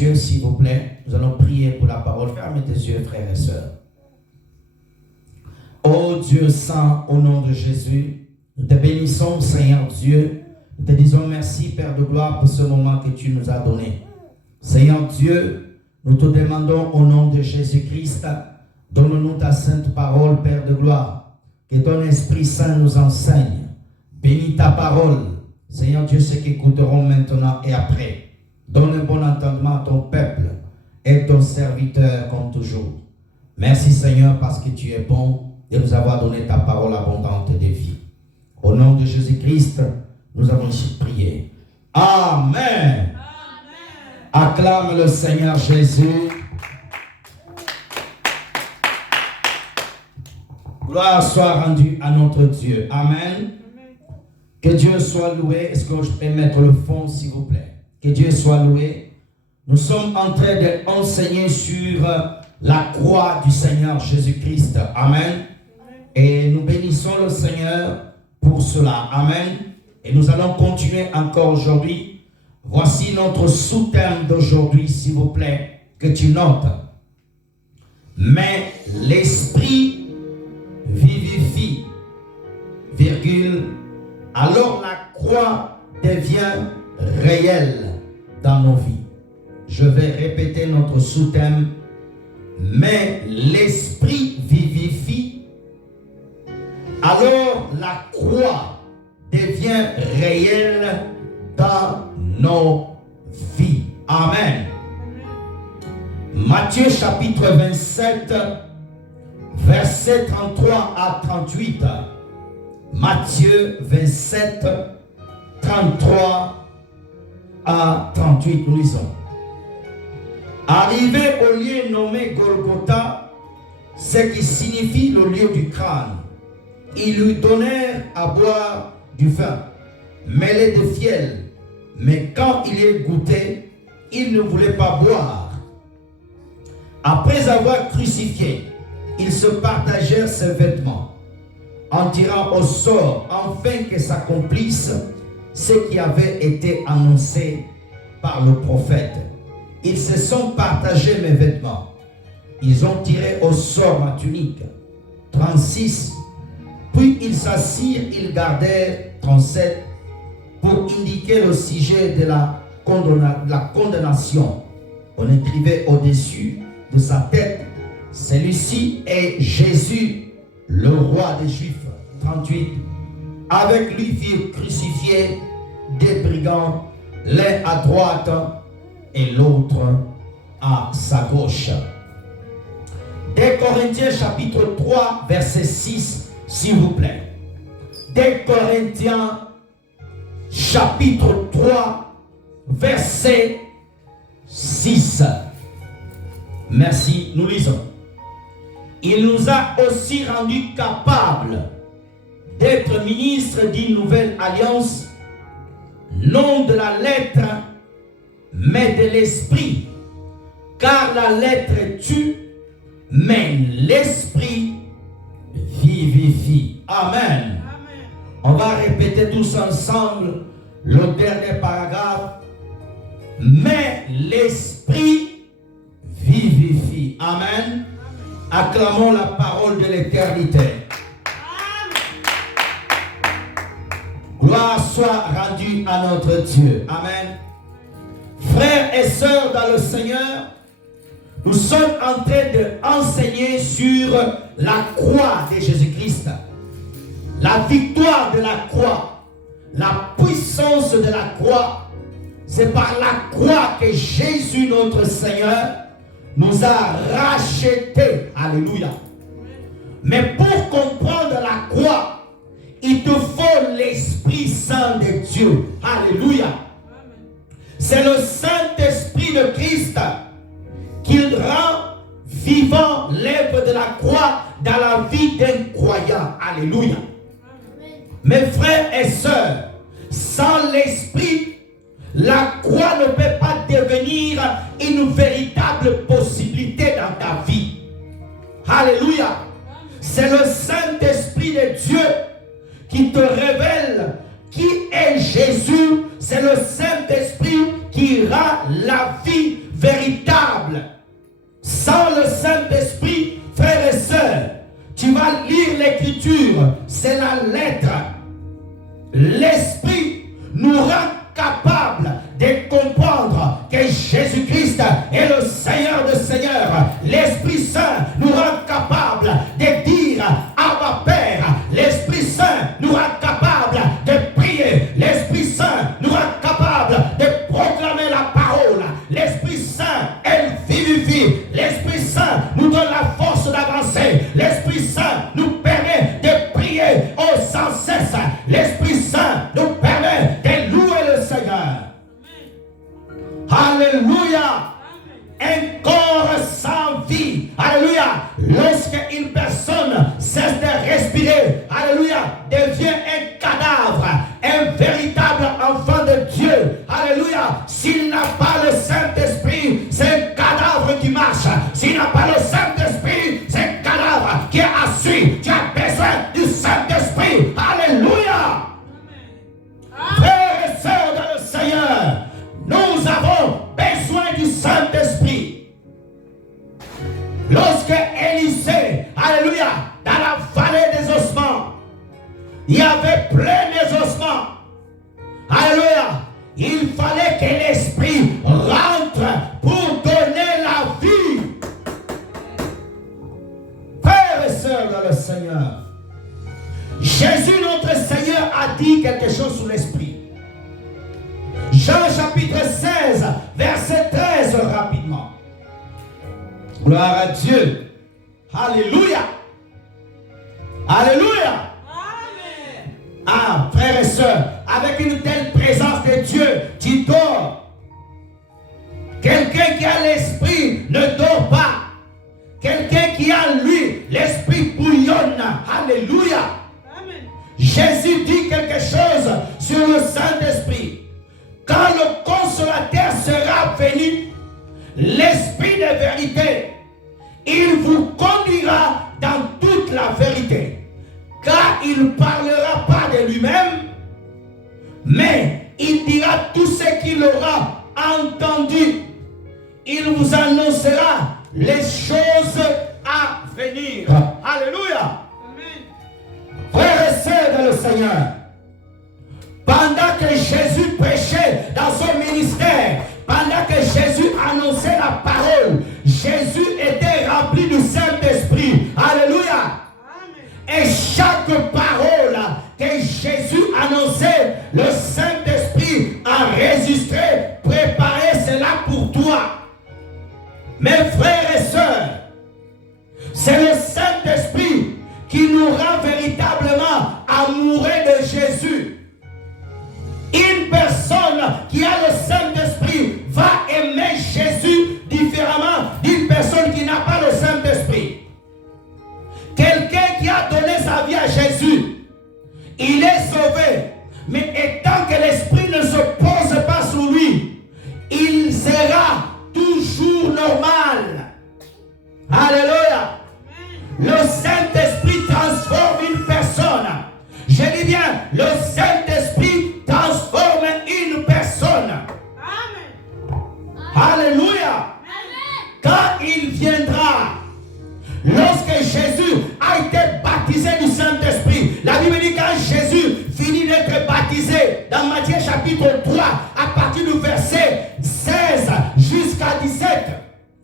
yeux, s'il vous plaît. Nous allons prier pour la parole. Fermez tes yeux, frères et sœurs. Ô Dieu saint, au nom de Jésus, nous te bénissons, Seigneur Dieu. Nous te disons merci, Père de gloire, pour ce moment que tu nous as donné. Seigneur Dieu, nous te demandons au nom de Jésus-Christ, donne-nous ta sainte parole, Père de gloire. Que ton Esprit Saint nous enseigne. Bénis ta parole. Seigneur Dieu, ceux qui écouteront maintenant et après. Donne un bon entendement à ton peuple et ton serviteur comme toujours. Merci Seigneur parce que tu es bon de nous avoir donné ta parole abondante de vie. Au nom de Jésus-Christ, nous avons prié. Amen. Amen. Acclame le Seigneur Jésus. Gloire soit rendue à notre Dieu. Amen. Que Dieu soit loué. Est-ce que je peux mettre le fond, s'il vous plaît? Que Dieu soit loué. Nous sommes en train d'enseigner sur la croix du Seigneur Jésus-Christ. Amen. Et nous bénissons le Seigneur pour cela. Amen. Et nous allons continuer encore aujourd'hui. Voici notre sous-thème d'aujourd'hui, s'il vous plaît, que tu notes. Mais l'Esprit vivifie, virgule, alors la croix devient réelle dans nos vies. Je vais répéter notre sous-thème. Mais l'Esprit vivifie, alors la croix devient réelle dans nos vies. Amen. Matthieu chapitre 27, versets 33 à 38. Matthieu 27, 33 à 38. Nous lisons. Arrivé au lieu nommé Golgotha, ce qui signifie le lieu du crâne, ils lui donnèrent à boire du vin, mêlé de fiel. Mais quand il est goûté, il ne voulait pas boire. Après avoir crucifié, ils se partagèrent ses vêtements, en tirant au sort, afin que s'accomplisse ce qui avait été annoncé par le prophète. Ils se sont partagés mes vêtements. Ils ont tiré au sort ma tunique. 36. Puis ils s'assirent, ils gardèrent 37 pour indiquer le sujet de la condamnation. On écrivait au-dessus de sa tête, celui-ci est Jésus, le roi des Juifs. 38. Avec lui furent crucifiés des brigands, l'un à droite et l'autre à sa gauche. Des Corinthiens chapitre 3 verset 6, s'il vous plaît. Des Corinthiens chapitre 3 verset 6. Merci, nous lisons. Il nous a aussi rendus capables d'être ministres d'une nouvelle alliance, non de la lettre, mais de l'esprit. Car la lettre tue, mais l'esprit vivifie. Amen. Amen. On va répéter tous ensemble le dernier paragraphe. Mais l'esprit vivifie. Amen. Acclamons la parole de l'éternité. Gloire soit rendue à notre Dieu. Amen. Frères et sœurs dans le Seigneur, nous sommes en train d'enseigner sur la croix de Jésus-Christ. La victoire de la croix, la puissance de la croix. C'est par la croix que Jésus, notre Seigneur, nous a rachetés. Alléluia. Mais pour comprendre la croix, il te faut l'Esprit Saint de Dieu. Alléluia. C'est le Saint-Esprit de Christ qui rend vivant l'œuvre de la croix dans la vie d'un croyant. Alléluia. Mes frères et sœurs, sans l'Esprit, la croix ne peut pas devenir une véritable possibilité dans ta vie. Alléluia. C'est le Saint-Esprit de Dieu qui te révèle qui est Jésus. C'est le Saint-Esprit qui rend la vie véritable Sans le Saint-Esprit, frères et sœurs, tu vas lire l'écriture, c'est la lettre. L'Esprit nous rend capable de comprendre que Jésus-Christ est le Seigneur des Seigneurs. L'Esprit Saint nous rend capable de dire Abba Père. L'Esprit Saint nous rend capable de prier. L'Esprit Saint nous rend capable de proclamer la parole. L'Esprit Saint, elle vivifie. L'Esprit Saint nous donne la force d'avancer. L'Esprit Saint nous permet de prier sans cesse. L'Esprit Saint nous permet de louer le Seigneur. Alléluia. Un corps sans vie. Alléluia. Lorsque une personne cesse de respirer, alléluia, devient un cadavre, un véritable enfant de Dieu. Alléluia. S'il n'a pas le Saint-Esprit, c'est un cadavre qui marche. S'il n'a pas le Saint-Esprit, c'est un cadavre qui est assis. Tu as besoin du Saint-Esprit. Alléluia. Frères et sœurs dans le Seigneur, nous avons besoin du Saint-Esprit. Lorsque Élisée, alléluia, dans la vallée des ossements, il y avait plein des ossements. Alléluia. Il fallait que l'Esprit rentre pour donner la vie. Frères et sœurs dans le Seigneur, Jésus notre Seigneur a dit quelque chose sur l'Esprit. Jean chapitre 16, verset 13, rapidement. Gloire à Dieu. Alléluia. Alléluia. Amen. Ah, frères et sœurs, avec une telle présence de Dieu, tu dors. Quelqu'un qui a l'Esprit ne dort pas. Quelqu'un qui a en lui, l'Esprit bouillonne. Alléluia. Amen. Jésus dit quelque chose sur le Saint-Esprit. Quand le consolateur sera venu, l'Esprit de vérité, il vous conduira dans toute la vérité. Car il ne parlera pas de lui-même, mais il dira tout ce qu'il aura entendu. Il vous annoncera les choses à venir. Alléluia. Amen. Frères et sœurs dans le Seigneur, pendant que Jésus prêchait dans son ministère, pendant que Jésus annonçait la parole, Jésus était rempli du Saint-Esprit. Alléluia. Amen. Et chaque parole que Jésus annonçait, le Saint-Esprit a enregistré, préparé cela pour toi. Mes frères et sœurs, c'est le Saint-Esprit qui nous rend véritablement amoureux de Jésus. Une personne qui a le Saint-Esprit va aimer Jésus différemment d'une personne qui n'a pas le Saint-Esprit. Quelqu'un qui a donné sa vie à Jésus, il est sauvé. Mais étant que l'Esprit ne se pose pas sur lui, il sera toujours normal. Alléluia. Le Saint-Esprit transforme une personne. Je dis bien, le Saint-Esprit transforme une personne. Amen. Alléluia. Amen. Quand il viendra, lorsque Jésus a été baptisé du Saint-Esprit, la Bible dit quand Jésus finit d'être baptisé, dans Matthieu chapitre 3, à partir du verset 16 jusqu'à 17,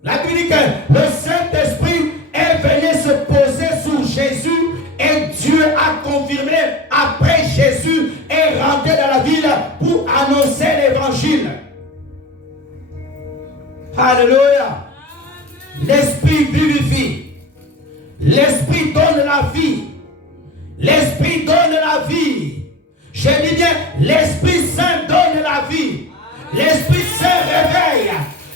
la Bible dit que le Saint-Esprit est venu se poser sur Jésus et Dieu a confirmé. Après, Jésus est rentré dans la ville pour annoncer l'évangile. Alléluia. L'Esprit vivifie. L'Esprit donne la vie. L'Esprit donne la vie. Je dis bien, l'Esprit Saint donne la vie. L'Esprit Saint réveille.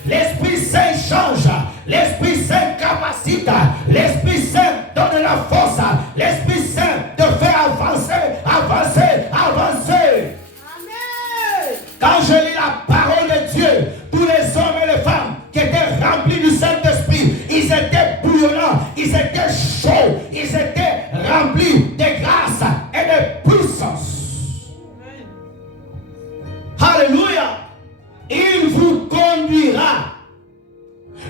L'Esprit Saint change. L'Esprit Saint capacite. L'Esprit Saint donne la force. L'Esprit Saint te fait avancer, avancer, avancer. Amen. Quand je lis la parole de Dieu, tous les hommes et les femmes qui étaient remplis du Saint-Esprit, ils étaient bouillonnants, ils étaient chauds, ils étaient remplis de grâce et de puissance. Amen. Alléluia. Il vous conduira.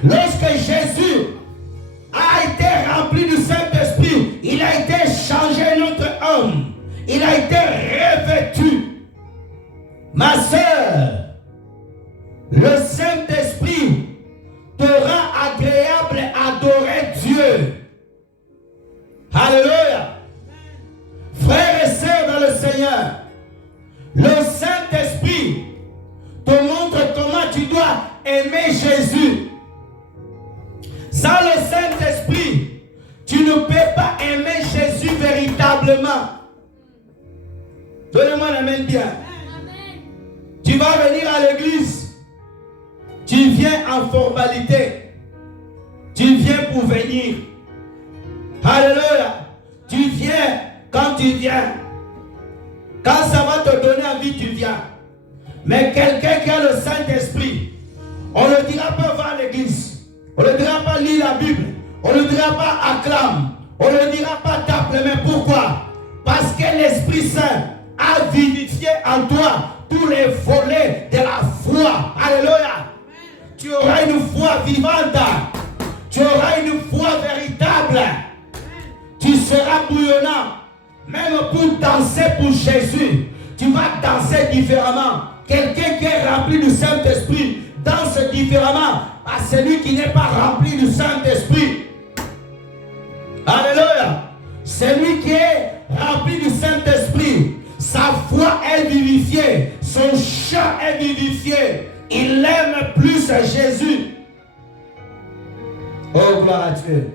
Lorsque Jésus il a été revêtu. Ma sœur, le Saint-Esprit te rend agréable à adorer Dieu. Alléluia. Frères et sœurs dans le Seigneur, le Saint-Esprit te montre comment tu dois aimer Jésus. Sans le Saint-Esprit, tu ne peux pas aimer Jésus véritablement. Donnez-moi l'amen bien. Amen. Tu vas venir à l'église. Tu viens en formalité. Tu viens pour venir. Alléluia. Tu viens quand tu viens. Quand ça va te donner envie, tu viens. Mais quelqu'un qui a le Saint-Esprit, on ne dira pas va à l'église. On ne dira pas lis la Bible. On ne dira pas acclame. On ne dira pas tape les mains. Pourquoi? Parce que l'Esprit Saint a vivifié en toi tous les volets de la foi. Alléluia. Tu auras une foi vivante. Tu auras une foi véritable. Tu seras bouillonnant. Même pour danser pour Jésus, tu vas danser différemment. Quelqu'un qui est rempli du Saint-Esprit danse différemment à celui qui n'est pas rempli du Saint-Esprit. Alléluia. Celui qui est rempli du Saint-Esprit, sa foi est vivifiée, son chant est vivifié. Il aime plus Jésus. Oh, gloire à Dieu.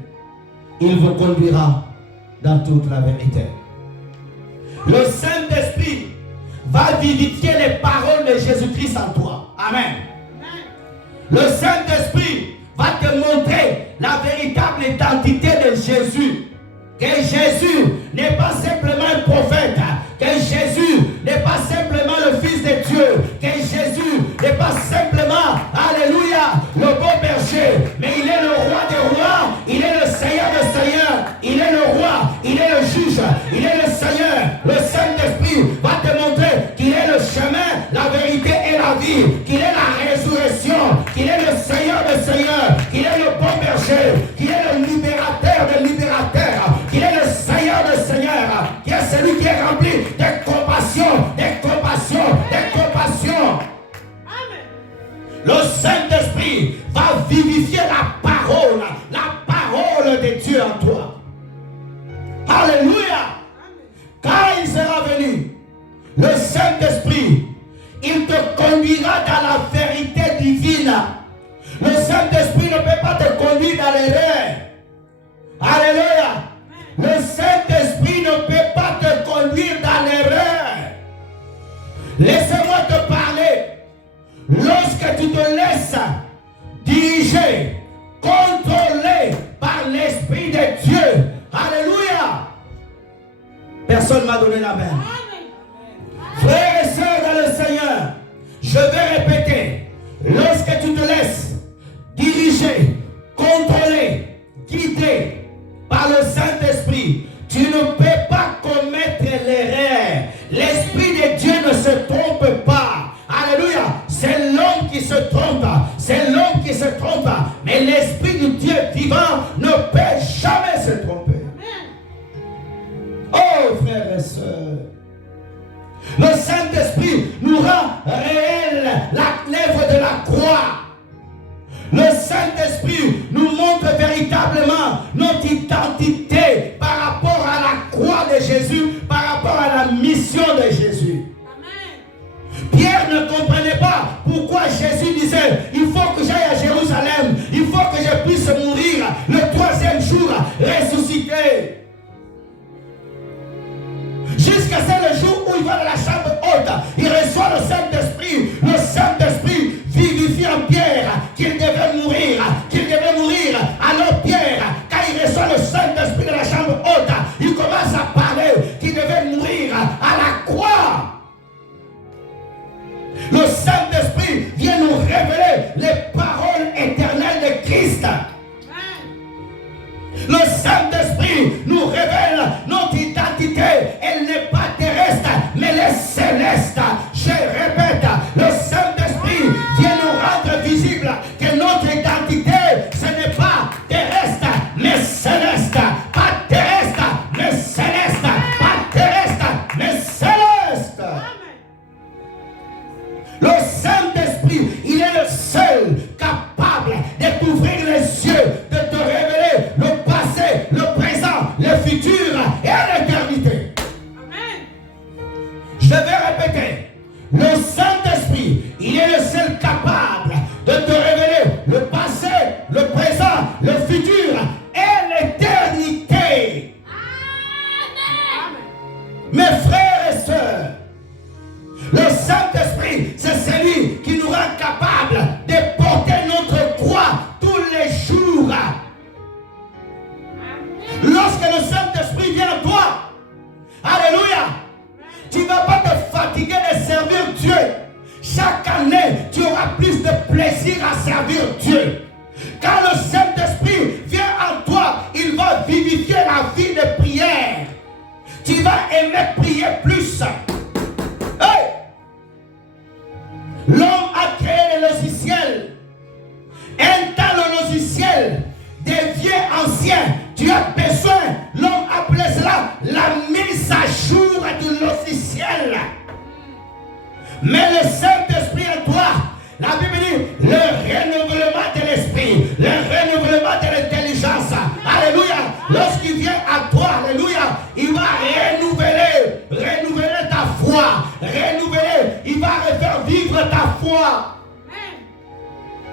Il vous conduira dans toute la vérité. Le Saint-Esprit va vivifier les paroles de Jésus-Christ en toi. Amen. Le Saint-Esprit va te montrer la véritable identité de Jésus. Que Jésus n'est pas simplement un prophète. Que Jésus n'est pas simplement le Fils de Dieu. Que Jésus n'est pas simplement, alléluia, le bon berger. Mais il est le roi des rois. Il est le Seigneur des seigneurs. Il est le roi. Il est le juge. Il est le Seigneur. Le Saint-Esprit va te montrer qu'il est le chemin, la vérité et la vie. Qu'il est la résurrection. Qu'il est le Seigneur des seigneurs. Qu'il est le bon berger. Qu'il est le libérateur des libérateurs. Qu'il est le Seigneur des seigneurs. Qu'il est celui qui est rempli de compassion, de compassion, de compassion. Amen. Le Saint-Esprit va vivifier la parole de Dieu en toi. Alléluia. Quand il sera venu, le Saint-Esprit, il te conduira dans la vérité divine. Le Saint-Esprit ne peut pas te conduire dans l'erreur. Alléluia. Le Saint-Esprit ne peut pas te conduire dans l'erreur. Laissez-moi te parler. Lorsque tu te laisses diriger, contrôler par l'Esprit de Dieu. Alléluia. Personne ne m'a donné la main. Frères et sœurs dans le Seigneur, je vais répéter. Lorsque tu te laisses diriger, contrôler, guider par le Saint-Esprit, tu ne peux pas commettre l'erreur. L'Esprit de Dieu ne se trompe pas. Alléluia. C'est l'homme qui se trompe. C'est l'homme qui se trompe. Mais l'Esprit du Dieu vivant ne peut jamais se tromper. Oh, frères et sœurs. Le Saint-Esprit nous rend réel l'œuvre de la croix. Le Saint-Esprit nous montre véritablement notre identité par rapport à la croix de Jésus, par rapport à la mission de Jésus. Amen. Pierre ne comprenait pas pourquoi Jésus disait il faut que j'aille à Jérusalem, il faut que je puisse mourir le 3e jour, ressuscité. Jusqu'à ce jour où il va dans la chambre haute, il reçoit le Saint-Esprit. Le Saint-Esprit vivifie en Pierre qu'il devait mourir, Alors Pierre, quand il reçoit le Saint-Esprit dans la chambre haute, il commence à parler qu'il devait mourir à la croix. Le Saint-Esprit vient nous Quand le Saint-Esprit vient en toi, il va vivifier la vie de prière. Tu vas aimer prier plus. Hey! L'homme a créé le logiciel. Un temps le logiciel devient ancien. Tu as besoin, l'homme appelait cela la mise à jour du logiciel. Mais le Saint-Esprit en toi, la Bible dit, le renouvellement de l'esprit, le renouvellement de l'intelligence. Alléluia. Lorsqu'il vient à toi, alléluia, il va renouveler ta foi. Il va refaire vivre ta foi.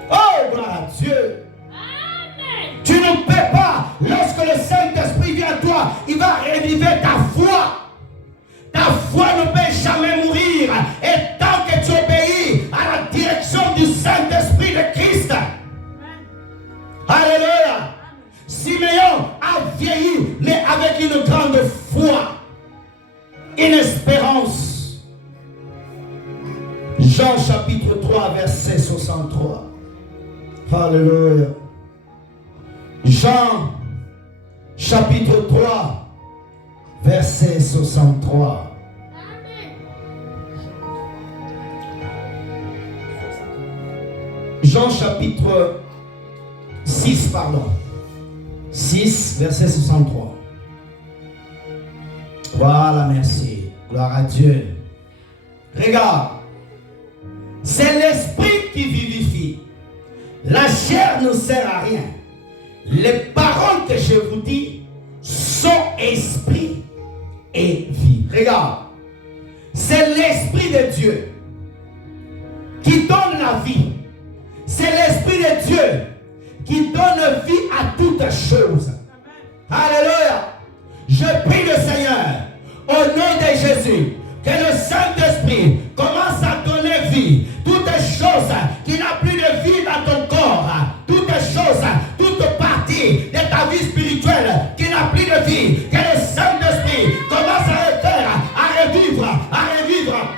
Oh, gloire à Dieu. Amen. Tu ne peux pas, lorsque le Saint-Esprit vient à toi, il va reviver ta foi. Ta foi ne peut jamais mourir. Et tant que tu obéis à la direction du Saint-Esprit de Christ. Amen. Alléluia. Siméon a vieilli, mais avec une grande foi, une espérance. Jean chapitre 3, verset 63. Alléluia. Jean chapitre 3, verset 63. Amen. Jean chapitre 6, pardon. 6, verset 63. Voilà, merci. Gloire à Dieu. Regarde. C'est l'esprit qui vivifie. La chair ne sert à rien. Les paroles que je vous dis sont esprit et vie. Regarde. C'est l'esprit de Dieu qui donne la vie. C'est l'esprit de Dieu qui donne vie à toutes choses. Alléluia. Je prie le Seigneur au nom de Jésus que le Saint-Esprit commence à donner vie. Toutes choses qui n'ont plus de vie dans ton corps, toutes choses, toute partie de ta vie spirituelle qui n'a plus de vie, que le Saint-Esprit commence à refaire, à revivre,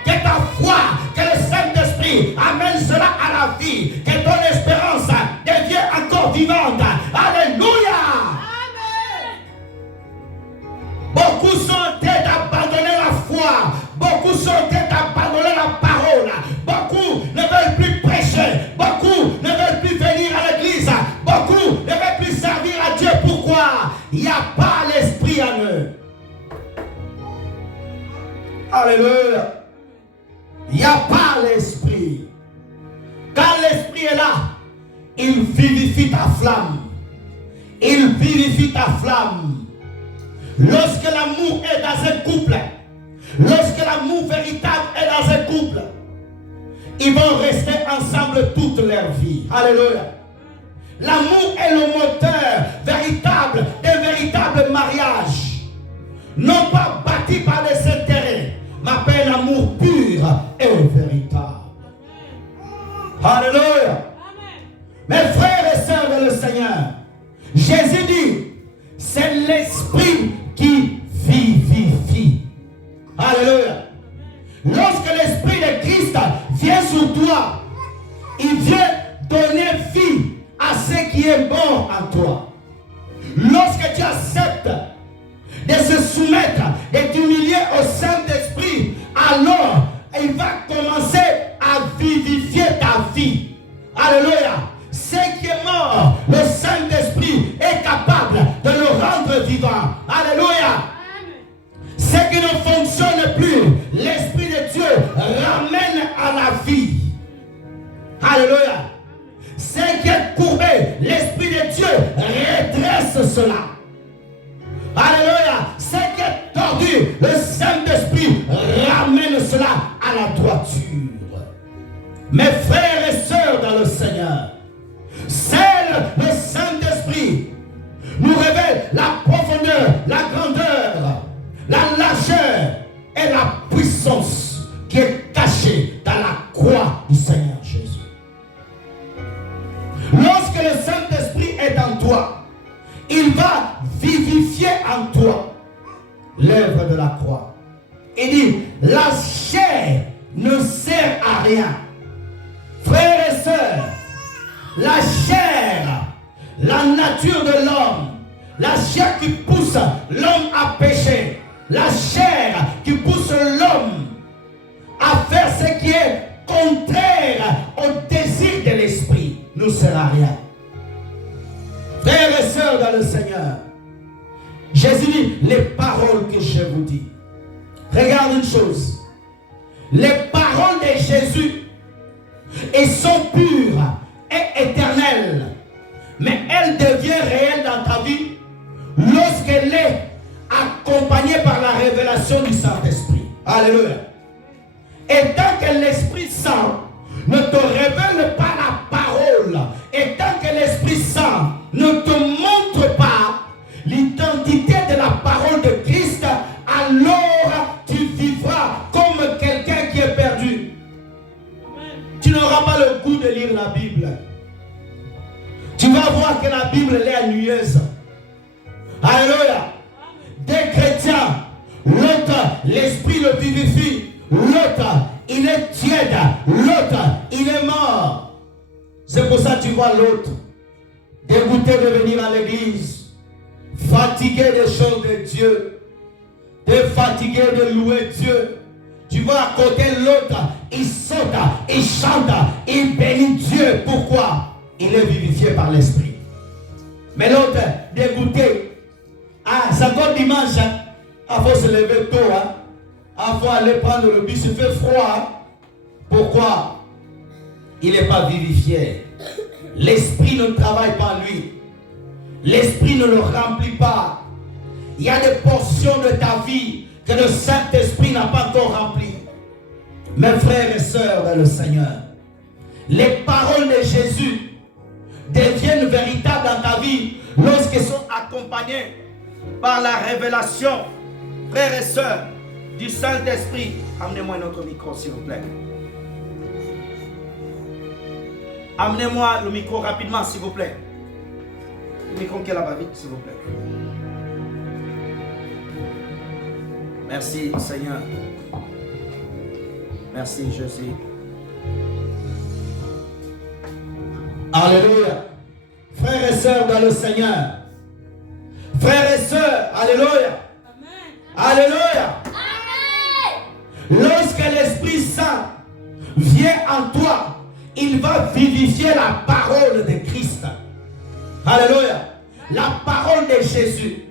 que ta foi, que le Saint-Esprit amène cela à la vie, que ton espérance devient encore vivante. Alléluia. Amen. Beaucoup sont en train d'abandonner la foi. Beaucoup sont en train d'abandonner la parole. Beaucoup ne veulent plus prêcher. Beaucoup ne veulent plus venir à l'église. Beaucoup ne veulent plus servir à Dieu. Pourquoi? Il n'y a pas l'esprit en eux. Alléluia. Il n'y a pas l'esprit. Quand l'esprit est là, il vivifie ta flamme. Il vivifie ta flamme. Lorsque l'amour est dans un couple, lorsque l'amour véritable est dans un couple, ils vont rester ensemble toute leur vie. Alléluia. L'amour est le moteur véritable d'un véritable mariage. Non pas bâti par les intérêts, mais un amour pur et véritable. Alléluia. Mes frères et sœurs de le Seigneur, Jésus dit, c'est l'esprit qui vivifie. Alléluia. Lorsque l'esprit de Christ vient sur toi, il vient donner vie à ce qui est bon en toi. Lorsque tu acceptes de se soumettre, de t'humilier au Saint-Esprit, alors il va commencer à vivifier ta vie. Alléluia. Ce qui est mort, le Saint-Esprit est capable de le rendre vivant. Alléluia. Ce qui ne fonctionne plus, l'Esprit de Dieu ramène à la vie. Alléluia. Ce qui est courbé, l'Esprit de Dieu redresse cela. Alléluia. Ce qui est tordu, le Saint-Esprit ramène cela à la droiture. Mes frères et sœurs dans le Seigneur, seul le Saint-Esprit nous révèle la profondeur, la grandeur, la largeur et la puissance qui est cachée dans la croix du Seigneur Jésus. Lorsque le Saint-Esprit est en toi, il va vivifier en toi l'œuvre de la croix. Il dit, la chair ne sert à rien. Frères et sœurs, la chair nature de l'homme, la chair qui pousse l'homme à pécher, la chair qui pousse l'homme à faire ce qui est contraire au désir de l'esprit, ne sera rien. Frères et sœurs dans le Seigneur, Jésus dit, les paroles que je vous dis. Regarde une chose. Les paroles de Jésus, elles sont pures et éternelles. Mais elles deviennent réelles dans ta vie lorsqu'elle est accompagnée par la révélation du Saint-Esprit. Alléluia. Et tant que l'Esprit Saint ne te révèle pas la parole, et tant que l'Esprit Saint ne te montre pas l'identité de la parole de Christ, alors tu vivras comme quelqu'un qui est perdu. Tu n'auras pas le goût de lire la Bible. Tu vas voir que la Bible est ennuyeuse. Alléluia. Des chrétiens, l'autre, l'esprit le vivifie. L'autre, il est tiède. L'autre, il est mort. C'est pour ça que tu vois l'autre dégoûté de venir à l'église, fatigué des choses de Dieu, fatigué de louer Dieu. Tu vois à côté l'autre, il saute, il chante, il bénit Dieu. Pourquoi? Il est vivifié par l'esprit. Mais l'autre, dégoûté, c'est encore dimanche, il faut se lever tôt, il faut aller prendre le bus, il fait froid. Pourquoi? Il n'est pas vivifié. L'esprit ne travaille pas en lui. L'esprit ne le remplit pas. Il y a des portions de ta vie que le Saint-Esprit n'a pas encore remplies. Mes frères et sœurs dans le Seigneur, les paroles de Jésus deviennent véritables dans ta vie lorsqu'elles sont accompagnées par la révélation, frères et sœurs, du Saint-Esprit. Amenez-moi un autre micro, s'il vous plaît. Amenez-moi le micro rapidement, s'il vous plaît. Le micro qui est là-bas, vite, s'il vous plaît. Merci, Seigneur. Merci, Jésus. Alléluia. Frères et sœurs dans le Seigneur. Frères et sœurs, alléluia. Amen. Alléluia. Amen. Lorsque l'Esprit Saint vient en toi, il va vivifier la parole de Christ. Alléluia. La parole de Jésus.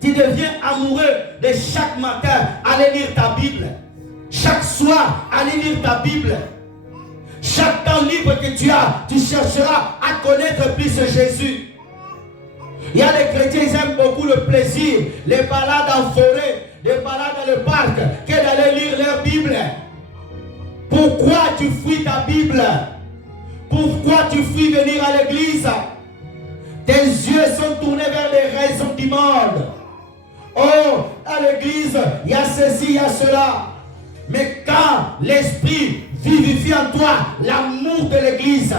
Tu deviens amoureux de chaque matin aller lire ta Bible. Chaque soir, aller lire ta Bible. Chaque temps libre que tu as, tu chercheras à connaître plus Jésus. Il y a des chrétiens, ils aiment beaucoup le plaisir, les balades en forêt, les balades dans le parc, que d'aller lire leur Bible. Pourquoi tu fuis ta Bible? Pourquoi tu fuis venir à l'église? Tes yeux sont tournés vers les raisons du monde. Oh, à l'église, il y a ceci, il y a cela. Mais quand l'Esprit vivifie en toi l'amour de l'église,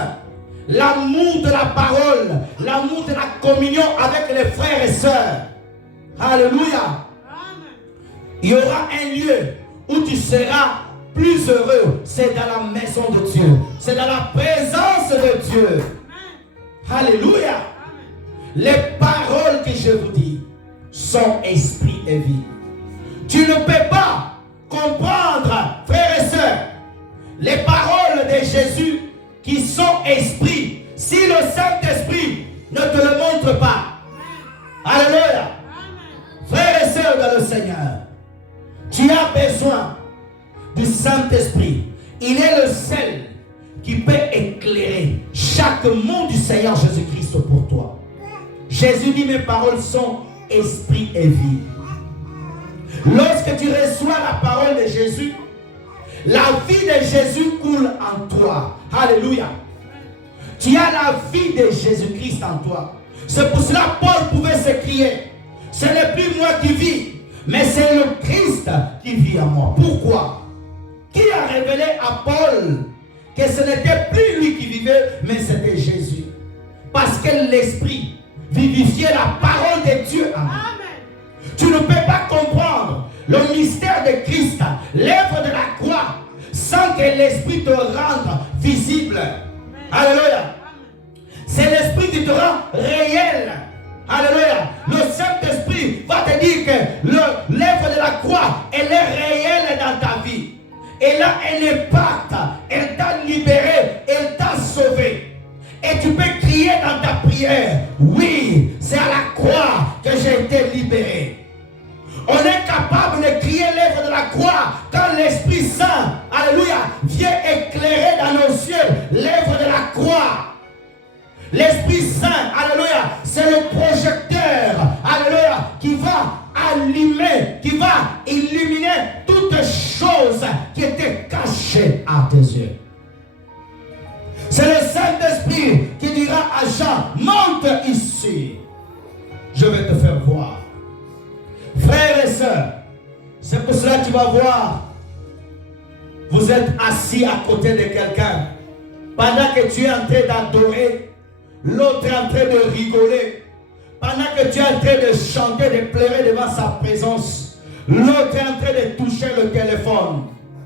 l'amour de la parole, l'amour de la communion avec les frères et sœurs, alléluia, il y aura un lieu où tu seras plus heureux. C'est dans la maison de Dieu. C'est dans la présence de Dieu. Alléluia. Les paroles que je vous dis sont esprit et vie. Tu ne peux pas comprendre, frères et sœurs, les paroles de Jésus qui sont esprit si le Saint-Esprit ne te le montre pas. Alléluia. Frères et sœurs dans le Seigneur, tu as besoin du Saint-Esprit. Il est le seul qui peut éclairer chaque mot du Seigneur Jésus-Christ pour toi. Jésus dit, mes paroles sont esprit et vie. Lorsque tu reçois la parole de Jésus, la vie de Jésus coule en toi. Alléluia. Tu as la vie de Jésus-Christ en toi. C'est pour cela que Paul pouvait s'écrier, ce n'est plus moi qui vis, mais c'est le Christ qui vit en moi. Pourquoi? Qui a révélé à Paul que ce n'était plus lui qui vivait, mais c'était Jésus? Parce que l'Esprit vivifiait la parole de Dieu en lui. Tu ne peux pas comprendre le mystère de Christ, l'œuvre de la croix, sans que l'Esprit te rende visible. Alléluia. C'est l'Esprit qui te rend réel. Alléluia. Le Saint-Esprit va te dire que l'œuvre de la croix, elle est réelle dans ta vie. Elle a un impact. Elle t'a libéré. Elle t'a sauvé. Et tu peux crier dans ta prière, oui, c'est à la croix que j'ai été libéré. On est capable de crier l'œuvre de la croix quand l'Esprit Saint, alléluia, vient éclairer dans nos yeux l'œuvre de la croix. L'Esprit Saint, alléluia, c'est le projecteur, alléluia, qui va allumer, qui va illuminer toutes choses qui étaient cachées à tes yeux. C'est le Saint-Esprit qui dira à Jean, monte ici, je vais te faire voir. Frères et sœurs, c'est pour cela que tu vas voir, vous êtes assis à côté de quelqu'un, pendant que tu es en train d'adorer, l'autre est en train de rigoler, pendant que tu es en train de chanter, de pleurer devant sa présence, l'autre est en train de toucher le téléphone.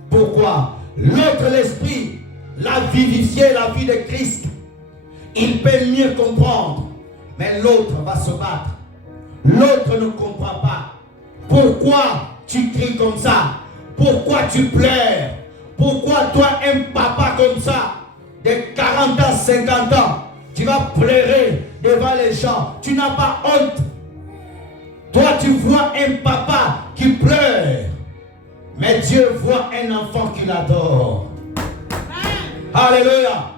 Pourquoi? L'autre, l'Esprit, l'a vivifié la vie de Christ. Il peut mieux comprendre, mais l'autre va se battre. L'autre ne comprend pas. Pourquoi tu cries comme ça? Pourquoi tu pleures? Pourquoi toi, un papa comme ça, de 40 ans, 50 ans, tu vas pleurer devant les gens? Tu n'as pas honte. Toi, tu vois un papa qui pleure, mais Dieu voit un enfant qui l'adore. Alléluia.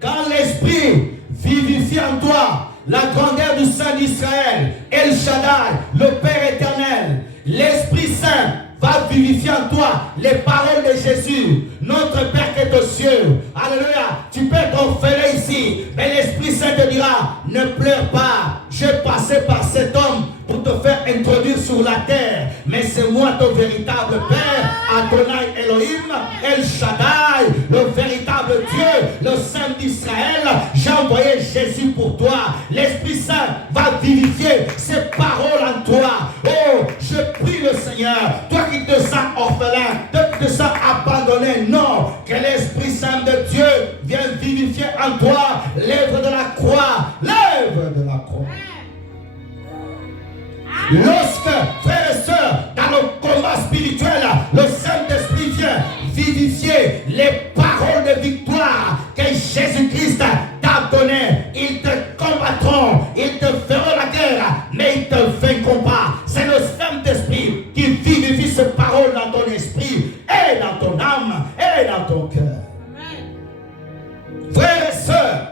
Quand l'Esprit vivifie en toi la grandeur du Saint d'Israël, El Shaddai, le Père éternel, l'Esprit Saint va vivifier en toi les paroles de Jésus, notre Père qui est aux cieux. Alléluia. Tu peux être orphelin ici, mais l'Esprit Saint te dira, ne pleure pas, j'ai passé par cet homme pour te faire introduire sur la terre, mais c'est moi ton véritable Père, Adonai Elohim, El Shaddai, le véritable Dieu, le Saint d'Israël. J'ai envoyé Jésus pour toi. L'Esprit Saint va vivifier ses paroles en toi. Oh, je prie le Seigneur, toi qui te sens orphelin, toi qui te sens abandonné, non, que l'Esprit Saint de Dieu vienne vivifier en toi l'œuvre de la croix, l'œuvre de la croix. Lorsque, frères et sœurs, dans le combat spirituel, le Saint-Esprit vient vivifier les paroles de victoire que Jésus-Christ t'a données, ils te combattront, ils te feront la guerre, mais ils te vaincront pas. C'est le Saint-Esprit qui vivifie ces paroles dans ton esprit, et dans ton âme, et dans ton cœur. Frères et sœurs,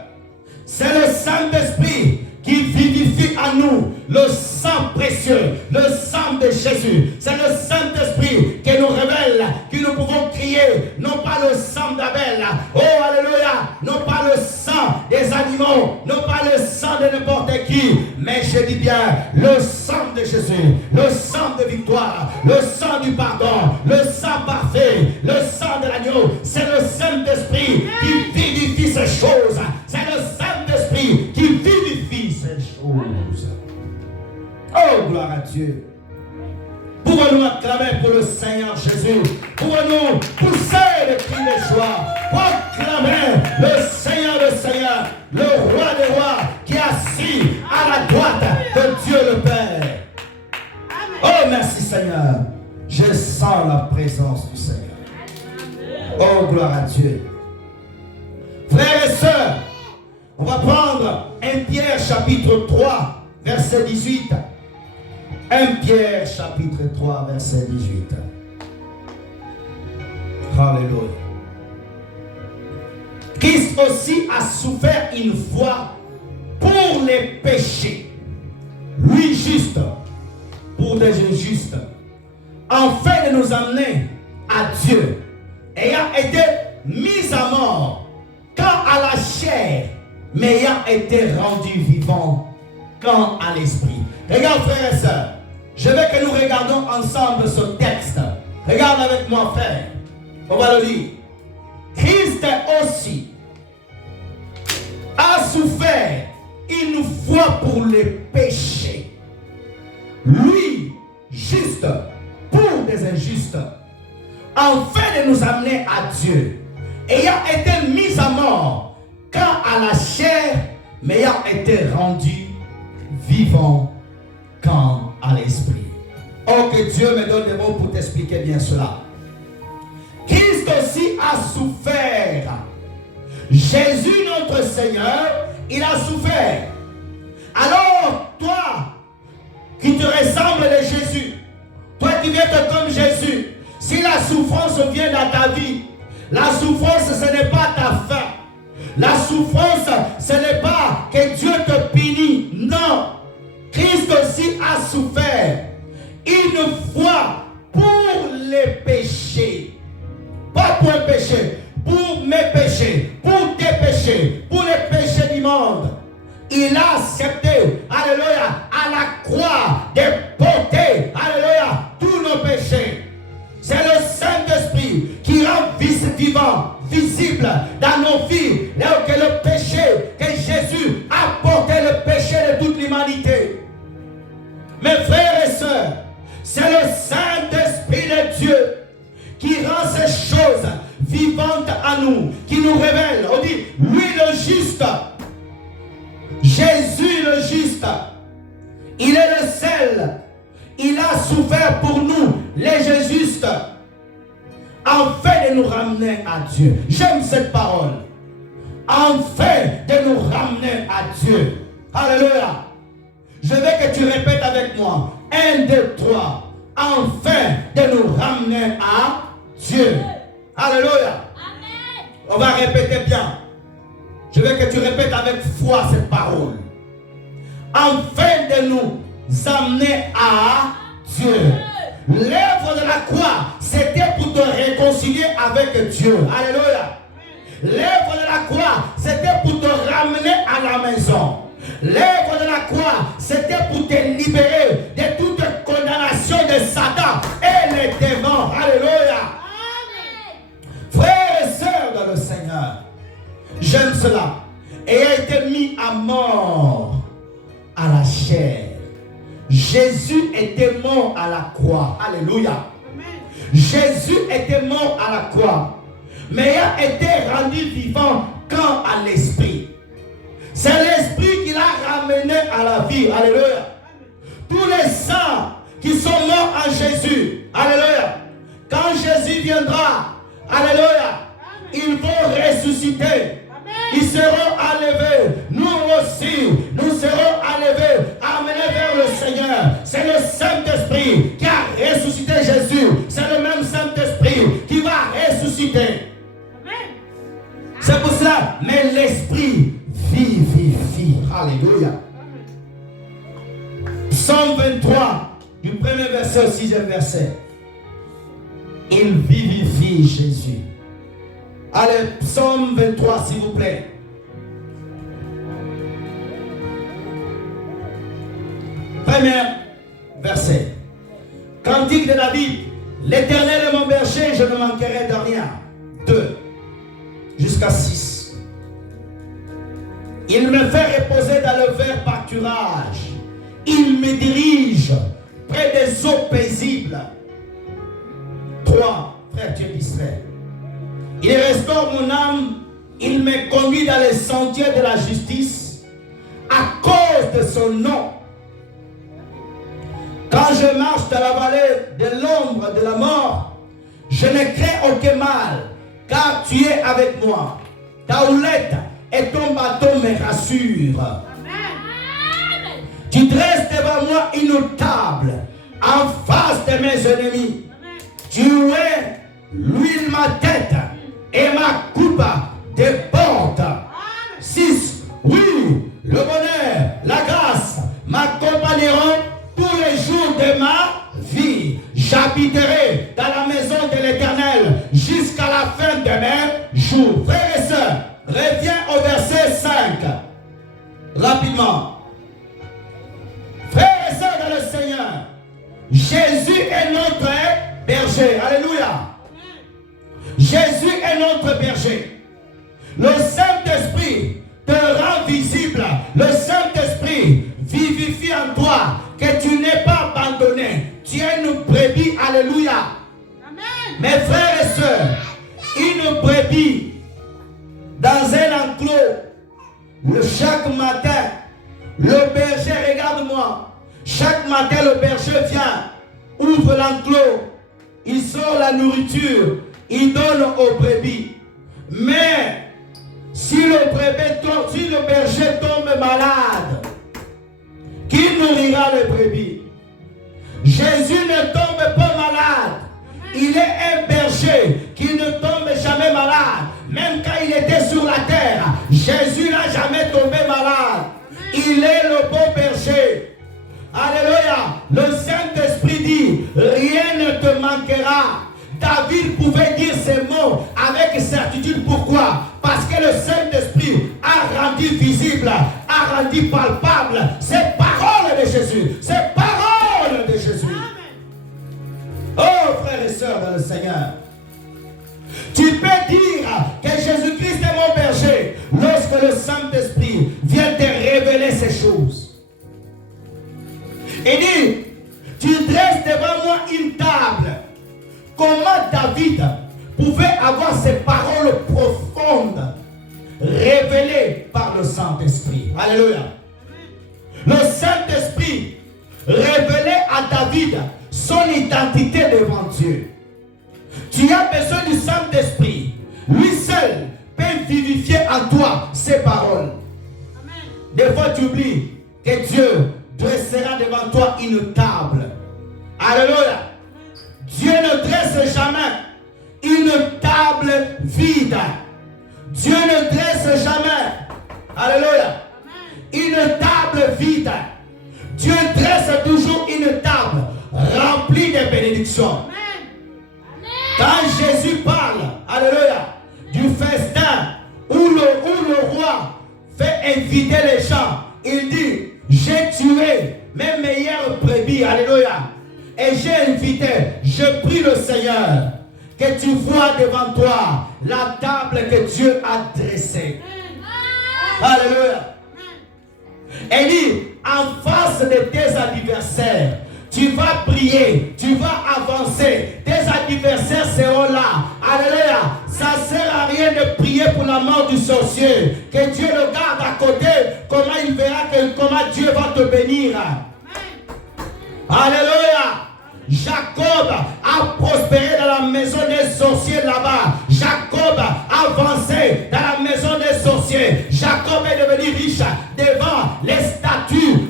c'est le Saint-Esprit qui vivifie en nous le sang précieux, le sang de Jésus. C'est le Saint-Esprit qui nous révèle que nous pouvons crier, non pas le sang d'Abel, oh alléluia, non pas le sang des animaux, non pas le sang de n'importe qui, mais je dis bien le sang de Jésus, le sang de victoire, le sang du pardon, le sang parfait, le sang de l'agneau. C'est le Saint-Esprit qui vivifie ces choses. C'est le Saint-Esprit qui vivifie ces choses. Oh, gloire à Dieu. Pouvons-nous acclamer pour le Seigneur Jésus? Pouvons-nous pousser le cri de joie pour acclamer le Seigneur des Seigneurs, le Roi des Rois qui est assis à la droite de Dieu le Père. Oh, merci Seigneur. Je sens la présence du Seigneur. Oh, gloire à Dieu. Frères et sœurs, on va prendre 1 Pierre chapitre 3, verset 18. 1 Pierre chapitre 3, verset 18. Alléluia. Christ aussi a souffert une fois pour les péchés, lui juste pour des injustes, afin de nous amener à Dieu, ayant été mis à mort quand à la chair, mais ayant été rendu vivant quand à l'esprit. Regarde frères et sœurs, je veux que nous regardons ensemble ce texte. Regarde avec moi frère, on va le lire. Christ aussi a souffert une fois pour les péchés, lui juste pour des injustes, afin de nous amener à Dieu, ayant été mis à mort quand à la chair, mais ayant été rendu vivant qu'en à l'esprit. Oh, que Dieu me donne des mots pour t'expliquer bien cela. Christ aussi a souffert. Jésus, notre Seigneur, il a souffert. Alors, toi, qui te ressemble de Jésus, toi qui viens être comme Jésus, si la souffrance vient dans ta vie, la souffrance, ce n'est pas ta fin. La souffrance, ce n'est pas que Dieu te punit. Non. Christ aussi a souffert une fois pour les péchés. Pas pour un péché, pour mes péchés, pour tes péchés, pour les péchés du monde. Il a accepté, alléluia, à la croix de porter, alléluia, tous nos péchés. C'est le Saint-Esprit qui rend vivant, visible dans nos vies, là où que le péché, que Jésus a porté le péché de toute l'humanité. Mes frères et sœurs, c'est le Saint-Esprit de Dieu qui rend ces choses vivantes à nous, qui nous révèle. On dit, lui le juste, Jésus le juste, il est le seul. Il a souffert pour nous, les justes, afin de nous ramener à Dieu. J'aime cette parole. Afin de nous ramener à Dieu. Alléluia. Je veux que tu répètes avec moi. 1, 2, 3. Afin de nous ramener à Dieu. Alléluia. Amen. On va répéter bien. Je veux que tu répètes avec foi cette parole. Afin de nous amener à Dieu. L'œuvre de la croix, c'était pour te réconcilier avec Dieu. Alléluia. L'œuvre de la croix, c'était pour te ramener à la maison. L'œuvre de la croix, c'était pour te libérer de toute condamnation de Satan et les démons. Alléluia. Frères et sœurs dans le Seigneur, j'aime cela. Et a été mis à mort à la chair. Jésus était mort à la croix. Alléluia. Amen. Jésus était mort à la croix, mais il a été rendu vivant quand à l'esprit. C'est l'esprit qui l'a ramené à la vie. Alléluia. Tous les saints qui sont morts en Jésus. Alléluia. Quand Jésus viendra, alléluia, ils vont ressusciter. Ils seront enlevés. Nous aussi, nous serons enlevés, amenés vers le Seigneur. C'est le Saint-Esprit qui a ressuscité Jésus. C'est le même Saint-Esprit qui va ressusciter. C'est pour cela, mais l'Esprit vivifie. Alléluia. Psaume 23, du premier verset au 6e verset. Il vivifie Jésus. Allez, Psaume 23, s'il vous plaît. Premier verset. Cantique de David. L'Éternel est mon berger, je ne manquerai de rien. 2 jusqu'à 6. Il me fait reposer dans le vert pâturage. Il me dirige près des eaux paisibles. 3. Frère, tu es distrait. Il restaure mon âme, il me conduit dans les sentiers de la justice à cause de son nom. Quand je marche dans la vallée de l'ombre de la mort, je ne crains aucun mal, car tu es avec moi. Ta houlette et ton bâton me rassurent. Amen. Tu dresses devant moi une table en face de mes ennemis. Amen. Tu es l'huile ma tête et ma coupe déborde. 6. Oui, le bonheur, la grâce m'accompagneront tous les jours de ma vie. J'habiterai dans la maison de l'Éternel jusqu'à la fin de mes jours. Frères et sœurs, reviens au verset 5. Rapidement. Frères et sœurs dans le Seigneur, Jésus est notre berger. Alléluia. Jésus est notre berger. Le Saint-Esprit te rend visible. Le Saint-Esprit vivifie en toi que tu n'es pas abandonné. Tu es une brebis. Alléluia. Amen. Mes frères et sœurs, une brebis dans un enclos, chaque matin, le berger regarde moi. Chaque matin, le berger vient, ouvre l'enclos, il sort la nourriture, il donne aux brebis. Mais si le berger tombe malade, qui nourrira les brebis? Jésus ne tombe pas malade. Il est un berger qui ne tombe jamais malade. Même quand il était sur la terre, Jésus n'a jamais tombé malade. Il est le bon berger. Alléluia. Le Saint-Esprit dit, rien ne te manquera. David pouvait dire ces mots avec certitude. Pourquoi? Parce que le Saint-Esprit a rendu visible, a rendu palpable ces paroles de Jésus. Ces paroles de Jésus. Oh, frères et sœurs dans le Seigneur, tu peux dire que Jésus-Christ est mon berger lorsque le Saint-Esprit vient te révéler ces choses. Il dit, tu dresses devant moi une table. Comment David pouvait avoir ces paroles profondes révélées par le Saint-Esprit? Alléluia. Le Saint-Esprit révélait à David son identité devant Dieu. Tu as besoin du Saint-Esprit. Lui seul peut vivifier en toi ces paroles. Amen. Des fois tu oublies que Dieu dressera devant toi une table. Alléluia. Dieu ne dresse jamais une table vide. Dieu ne dresse jamais, alléluia, une table vide. Dieu dresse toujours une table remplie de bénédictions. Quand Jésus parle, alléluia, du festin où le roi fait inviter les gens, il dit, j'ai tué mes meilleures brebis, alléluia. Et j'ai invité, je prie le Seigneur que tu vois devant toi la table que Dieu a dressée. Alléluia. Et dit, en face de tes adversaires, tu vas prier, tu vas avancer. Tes adversaires seront là. Alléluia. Ça ne sert à rien de prier pour la mort du sorcier. Que Dieu le garde à côté. Comment il verra comment Dieu va te bénir. Alléluia. Jacob a prospéré dans la maison des sorciers là-bas. Jacob a avancé dans la maison des sorciers. Jacob est devenu riche devant les statues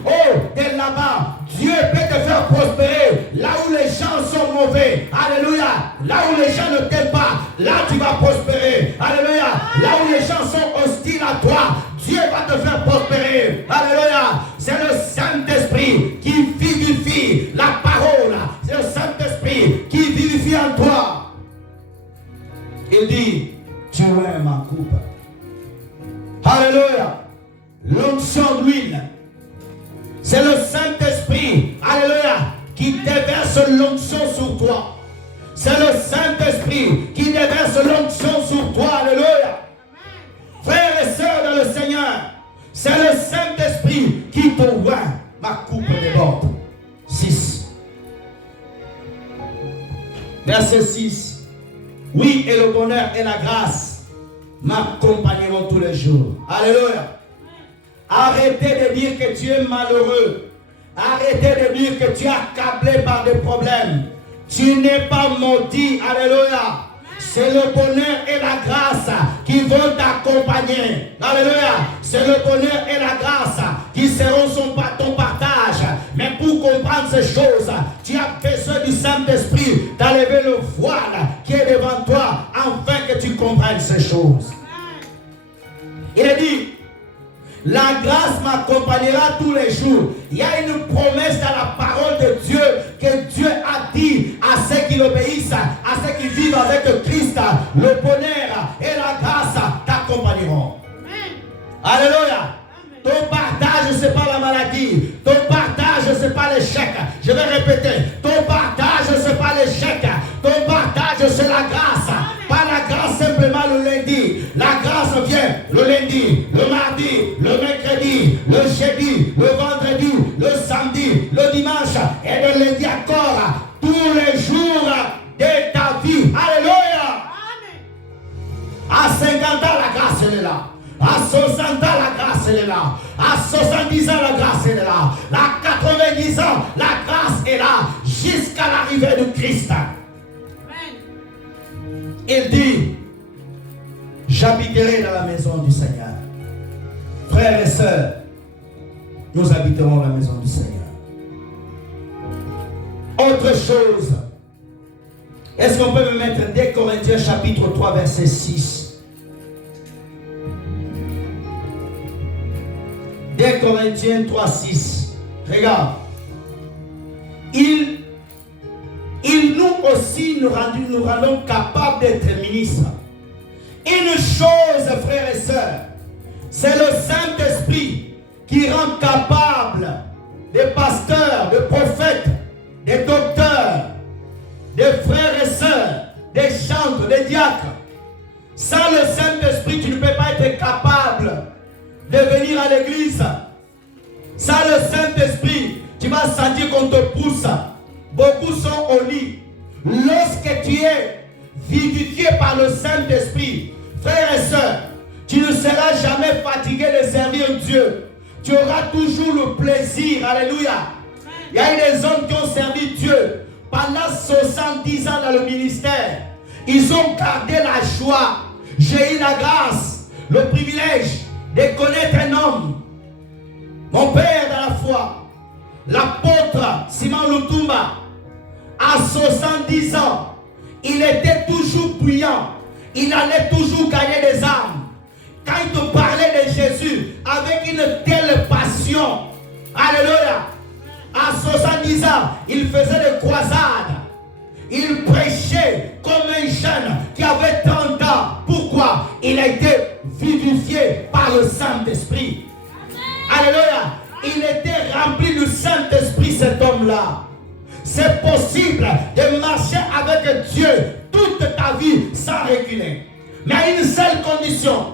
de là-bas. Dieu peut te faire prospérer là où les gens sont mauvais. Alléluia. Là où les gens ne t'aiment pas, là tu vas prospérer. Alléluia. Là où les gens sont hostiles à toi, Dieu va te faire prospérer. Alléluia. C'est le Saint-Esprit qui vivifie la parole. C'est le Saint-Esprit qui vivifie en toi. Il dit, tu es ma coupe. Alléluia. L'onction d'huile. C'est le Saint-Esprit, alléluia, qui déverse l'onction sur toi. C'est le Saint-Esprit qui déverse l'onction sur toi, alléluia. Frères et sœurs dans le Seigneur, c'est le Saint-Esprit qui te oint. Ma coupe déborde. 6. Verset 6. Oui, et le bonheur et la grâce m'accompagneront tous les jours. Alléluia. Arrêtez de dire que tu es malheureux. Arrêtez de dire que tu es accablé par des problèmes. Tu n'es pas maudit. Alléluia. C'est le bonheur et la grâce qui vont t'accompagner. Alléluia. C'est le bonheur et la grâce qui seront ton partage. Mais pour comprendre ces choses, tu as besoin du Saint-Esprit d'enlever le voile qui est devant toi afin que tu comprennes ces choses. Il a dit, la grâce m'accompagnera tous les jours. Il y a une promesse dans la parole de Dieu que Dieu a dit à ceux qui l'obéissent, à ceux qui vivent avec Christ. Le bonheur et la grâce t'accompagneront. Alléluia. Ton partage, ce n'est pas la maladie. Ton partage, ce n'est pas l'échec. Je vais répéter. Ton partage, ce n'est pas l'échec. Ton partage, c'est la grâce. Pas la grâce simplement le lundi. La grâce vient le lundi, le mardi, le mercredi, le jeudi, le vendredi, le samedi, le dimanche et le lundi encore. Tous les jours de ta vie. Alléluia. À 50 ans, la grâce elle est là. À 60 ans, la grâce elle est là. À 70 ans, la Il dit, j'habiterai dans la maison du Seigneur. Frères et sœurs, nous habiterons la maison du Seigneur. Autre chose, est-ce qu'on peut me mettre 2 Corinthiens chapitre 3 verset 6? 2 Corinthiens 3, 6. Regarde. Il nous aussi nous rendons capables d'être ministres. Une chose, frères et sœurs, c'est le Saint-Esprit qui rend capable des pasteurs, des prophètes, des docteurs, des frères et sœurs, des chantres, des diacres. Sans le Saint-Esprit, tu ne peux pas être capable de venir à l'église. Sans le Saint-Esprit, tu vas sentir qu'on te pousse. Beaucoup sont au lit. Lorsque tu es vivifié par le Saint-Esprit, frères et sœurs, tu ne seras jamais fatigué de servir Dieu. Tu auras toujours le plaisir. Alléluia. Il y a eu des hommes qui ont servi Dieu pendant 70 ans dans le ministère. Ils ont gardé la joie. J'ai eu la grâce, le privilège de connaître un homme, mon père dans la foi, l'apôtre Simon Lutumba. À 70 ans, il était toujours brillant. Il allait toujours gagner des âmes. Quand il te parlait de Jésus avec une telle passion, alléluia, à 70 ans, il faisait des croisades. Il prêchait comme un jeune qui avait 30 ans. Pourquoi? Il a été vivifié par le Saint-Esprit. Alléluia. Il était rempli du Saint-Esprit, cet homme-là. C'est possible de marcher avec Dieu toute ta vie sans reculer. Mais à une seule condition,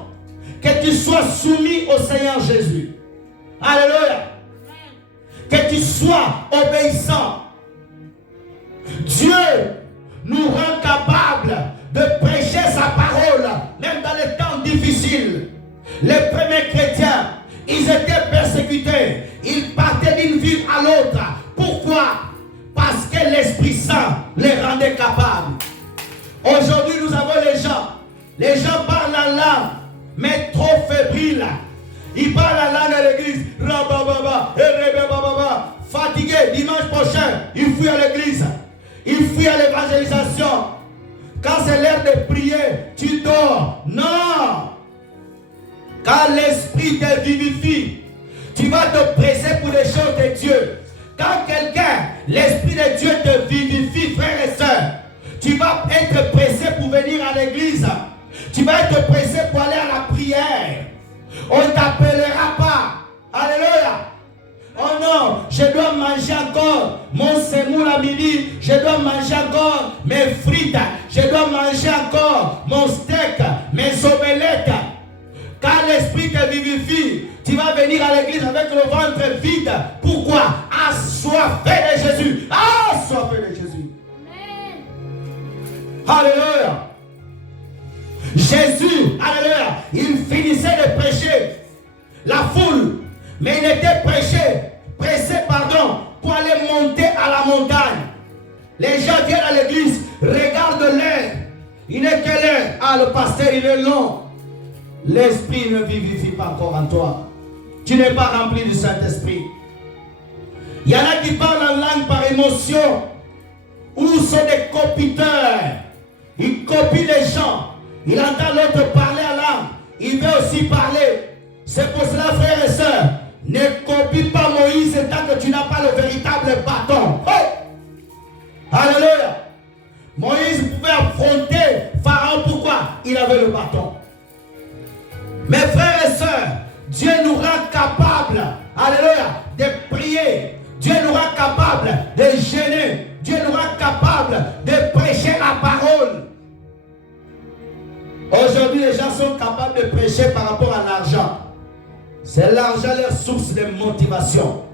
que tu sois soumis au Seigneur Jésus. Alléluia. Que tu sois obéissant. Dieu nous rend capables de prêcher sa parole, même dans les temps difficiles. Les premiers chrétiens, ils étaient persécutés. Ils partaient d'une ville à l'autre. Pourquoi? Parce que l'Esprit Saint les rendait capables. Aujourd'hui, nous avons les gens parlent la langue, mais trop fébriles. Ils parlent la langue à l'église. Fatigué, dimanche prochain, ils fuient à l'église. Ils fuient à l'évangélisation. Quand c'est l'heure de prier, tu dors. Non! Quand l'Esprit te vivifie, tu vas te presser pour les choses de Dieu. Quand quelqu'un, l'Esprit de Dieu te vivifie, frères et sœurs, tu vas être pressé pour venir à l'église. Tu vas être pressé pour aller à la prière. On ne t'appellera pas. Alléluia. Oh non, je dois manger encore mon semoule à midi. Je dois manger encore mes frites. Je dois manger encore mon steak, mes omelettes. Quand l'Esprit te vivifie, tu vas venir à l'église avec le ventre vide. Pourquoi? Assoiffé de Jésus. Assoiffé de Jésus. Amen. Alléluia. Jésus, alléluia, il finissait de prêcher la foule, mais il était pressé, pour aller monter à la montagne. Les gens viennent à l'église, regardent l'air. Il n'est que l'air. Le pasteur, il est long. L'Esprit ne vivifie pas encore en toi. Tu n'es pas rempli du Saint-Esprit. Il y en a qui parlent en langue par émotion, ou sont des copiteurs. Ils copient les gens. Il entend l'autre parler en langue. Il veut aussi parler. C'est pour cela, frères et sœurs, ne copie pas Moïse tant que tu n'as pas le véritable bâton. Oh! Alléluia. Moïse pouvait affronter Pharaon. Pourquoi? Il avait le bâton. Mes frères et sœurs, Dieu nous rend capables, alléluia, de prier. Dieu nous rend capables de jeûner. Dieu nous rend capables de prêcher la parole. Aujourd'hui, les gens sont capables de prêcher par rapport à l'argent. C'est l'argent leur source de motivation.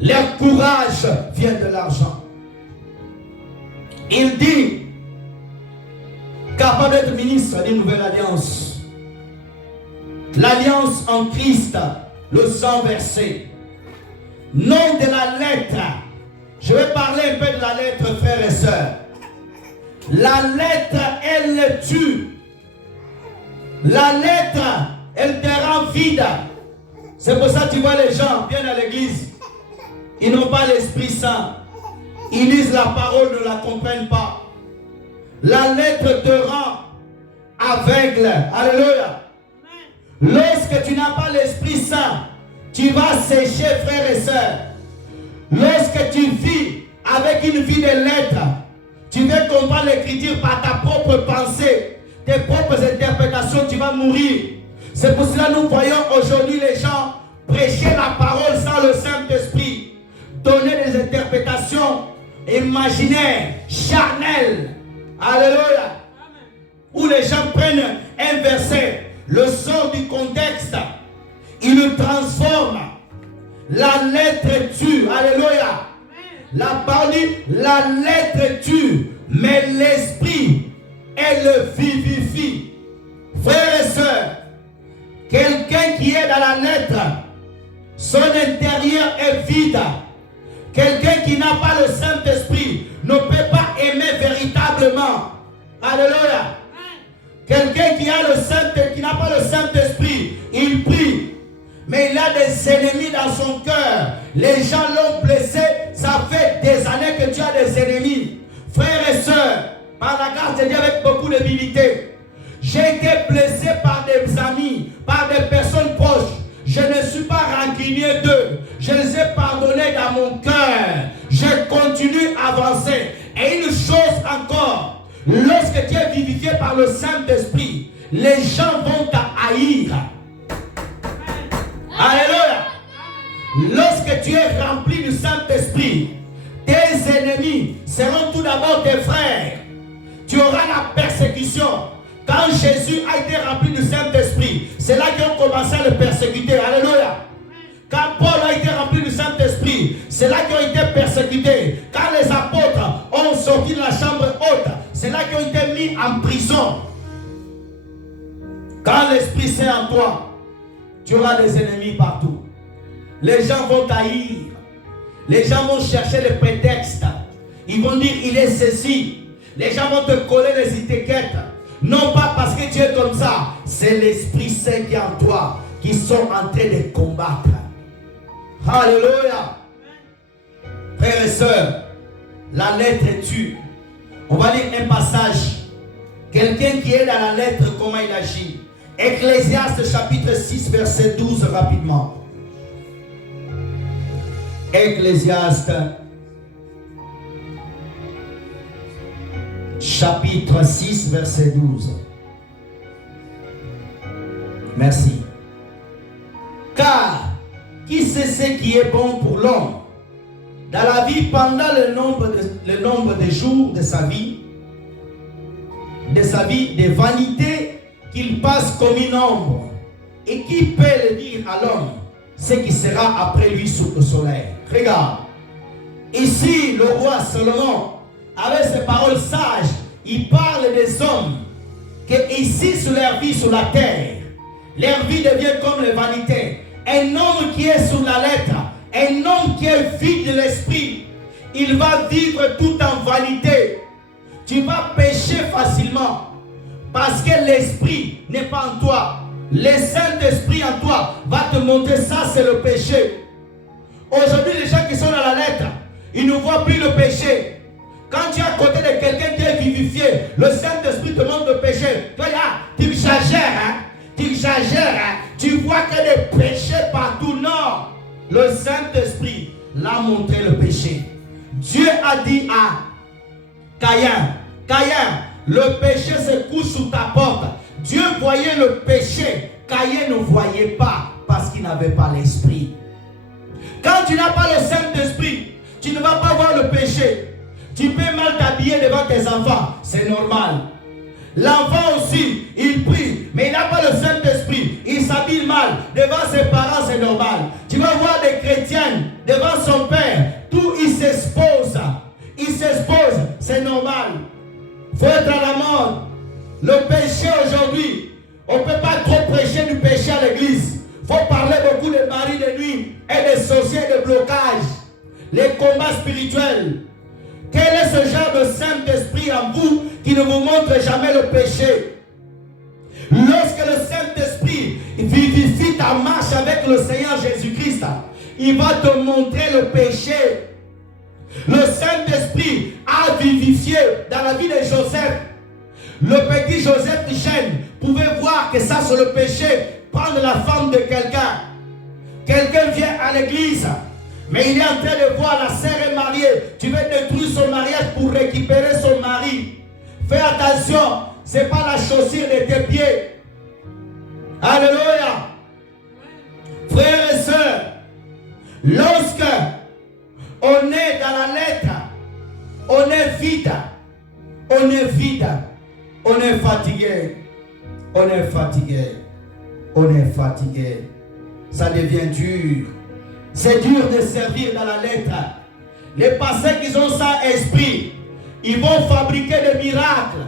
Leur courage vient de l'argent. Il dit, capable d'être ministre d'une nouvelle alliance. L'alliance en Christ, le sang versé. Nom de la lettre. Je vais parler un peu de la lettre, frères et sœurs. La lettre, elle tue. La lettre, elle te rend vide. C'est pour ça que tu vois les gens viennent à l'église. Ils n'ont pas l'Esprit Saint. Ils lisent la parole, ne la comprennent pas. La lettre te rend aveugle. Alléluia. Lorsque tu n'as pas l'Esprit Saint, tu vas sécher, frères et sœurs. Lorsque tu vis avec une vie de lettres, tu veux comprendre l'écriture par ta propre pensée, tes propres interprétations, tu vas mourir. C'est pour cela que nous voyons aujourd'hui les gens prêcher la parole sans le Saint-Esprit, donner des interprétations imaginaires, charnelles. Alléluia. Où les gens prennent un verset, le sort du contexte, ils le transforment. La lettre tue. Alléluia. La parole dit, la lettre tue, mais l'esprit, elle vivifie. Frères et sœurs, quelqu'un qui est dans la lettre, son intérieur est vide. Quelqu'un qui n'a pas le Saint-Esprit ne peut pas aimer véritablement. Alléluia. Quelqu'un qui n'a pas le Saint-Esprit, il prie, mais il a des ennemis dans son cœur. Les gens l'ont blessé. Ça fait des années que tu as des ennemis. Frères et sœurs, par la grâce de Dieu, avec beaucoup d'humilité, j'ai été blessé par des amis, par des personnes proches. Je ne suis pas rancunier d'eux. Je les ai pardonnés dans mon cœur. Je continue à avancer. Et une chose encore, lorsque tu es vivifié par le Saint-Esprit, les gens vont t'haïr. Alléluia. Lorsque tu es rempli du Saint-Esprit, tes ennemis seront tout d'abord tes frères. Tu auras la persécution. Quand Jésus a été rempli du Saint-Esprit, c'est là qu'ils ont commencé à le persécuter. Alléluia. Quand Paul a été rempli du Saint-Esprit, c'est là qu'ils ont été persécutés. Quand les apôtres ont sorti de la chambre haute, c'est là qu'ils ont été mis en prison. Quand l'Esprit Saint en toi, tu auras des ennemis partout. Les gens vont t'haïr. Les gens vont chercher les prétextes. Ils vont dire il est ceci. Les gens vont te coller les étiquettes. Non pas parce que tu es comme ça. C'est l'Esprit Saint qui est en toi, qui sont en train de combattre. Alléluia. Frères et sœurs, la lettre tue. On va lire un passage. Quelqu'un qui est dans la lettre, comment il agit. Ecclésiaste chapitre 6 verset 12 rapidement. Ecclésiaste chapitre 6 verset 12. Merci. Car qui sait ce qui est bon pour l'homme dans la vie pendant le nombre de jours de sa vie, des vanités qu'il passe comme une ombre, et qui peut le dire à l'homme ce qui sera après lui sous le soleil. Regarde, ici le roi Salomon, avec ses paroles sages, il parle des hommes que ici sur leur vie sur la terre, leur vie devient comme les vanités. Un homme qui est sous la lettre, un homme qui est vide de l'esprit, il va vivre tout en vanité. Tu vas pécher facilement parce que l'esprit n'est pas en toi. Le Saint-Esprit en toi va te montrer ça, c'est le péché. Aujourd'hui, les gens qui sont dans la lettre, ils ne voient plus le péché. Quand tu es à côté de quelqu'un qui est vivifié, le Saint-Esprit te montre le péché. Toi, là, tu exagères, hein? Tu exagères, hein? Tu vois qu'il y a des péchés partout. Non. Le Saint-Esprit l'a montré le péché. Dieu a dit à Caïn, Caïn, le péché se couche sous ta porte. Dieu voyait le péché. Caïn ne voyait pas parce qu'il n'avait pas l'esprit. Quand tu n'as pas le Saint-Esprit, tu ne vas pas voir le péché. Tu peux mal t'habiller devant tes enfants. C'est normal. L'enfant aussi, il prie, mais il n'a pas le Saint-Esprit. Il s'habille mal. Devant ses parents, c'est normal. Tu vas voir des chrétiens devant son père. Tout, il s'expose. Il s'expose. C'est normal. Il faut être à la mode. Le péché aujourd'hui, on ne peut pas trop prêcher du péché à l'église. Il faut parler beaucoup de maris de nuit et de sorciers de blocage. Les combats spirituels. Quel est ce genre de Saint-Esprit en vous qui ne vous montre jamais le péché? Lorsque le Saint-Esprit vivifie ta marche avec le Seigneur Jésus-Christ, il va te montrer le péché. Le Saint-Esprit a vivifié dans la vie de Joseph. Le petit Joseph Tichen pouvait voir que ça c'est le péché, prendre la femme de quelqu'un. Quelqu'un vient à l'église, mais il est en train de voir la sœur est mariée. Tu veux détruire son mariage pour récupérer son mari. Fais attention, ce n'est pas la chaussure de tes pieds. Alléluia. Frères et sœurs, lorsque on est dans la lettre, on est vide, on est vide, on est fatigué, on est fatigué, on est fatigué. Ça devient dur. C'est dur de servir dans la lettre. Les pasteurs qui ont ça esprit, ils vont fabriquer des miracles.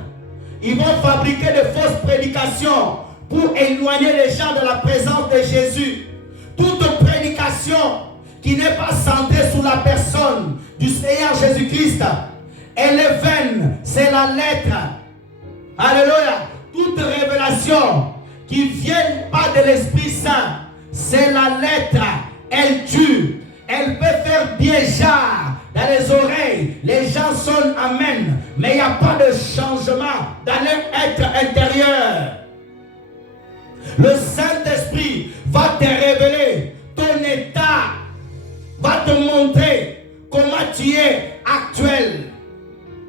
Ils vont fabriquer de fausses prédications pour éloigner les gens de la présence de Jésus. Toute prédication qui n'est pas centrée sur la personne du Seigneur Jésus-Christ, elle est vaine. C'est la lettre. Alléluia. Toute révélation qui ne vient pas de l'Esprit Saint, c'est la lettre. Elle tue. Elle peut faire déjà dans les oreilles. Les gens sonnent Amen. Mais il n'y a pas de changement dans leur être intérieur. Le Saint-Esprit va te révéler ton état. Va te montrer comment tu es actuel.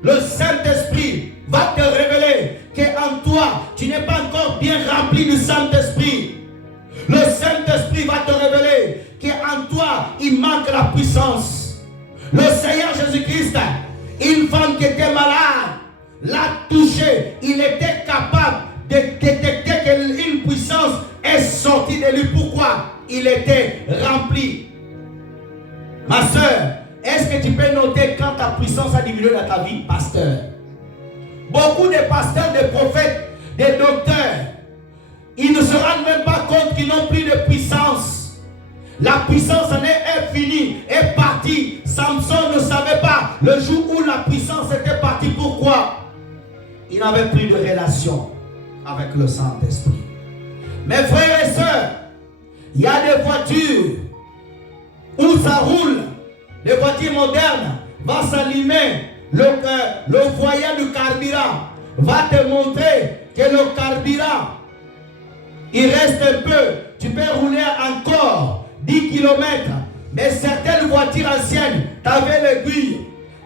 Le Saint-Esprit va te révéler qu'en toi, tu n'es pas encore bien rempli du Saint-Esprit. Le Saint-Esprit va te révéler qu'en toi, il manque la puissance. Le Seigneur Jésus-Christ, une femme qui était malade, l'a touché. Il était capable de détecter qu'une puissance est sortie de lui. Pourquoi? Il était rempli. Ma soeur, est-ce que tu peux noter quand ta puissance a diminué dans ta vie, pasteur? Beaucoup de pasteurs, de prophètes, de docteurs, ils ne se rendent même pas compte qu'ils n'ont plus de puissance. La puissance en est finie, est partie. Samson ne savait pas le jour où la puissance était partie. Pourquoi? Il n'avait plus de relation avec le Saint-Esprit. Mes frères et sœurs, il y a des voitures où ça roule. Les voitures modernes vont s'allumer. Le foyer du carburant va te montrer que le carburant, il reste un peu. Tu peux rouler encore 10 km. Mais certaines voitures anciennes, tu avais l'aiguille.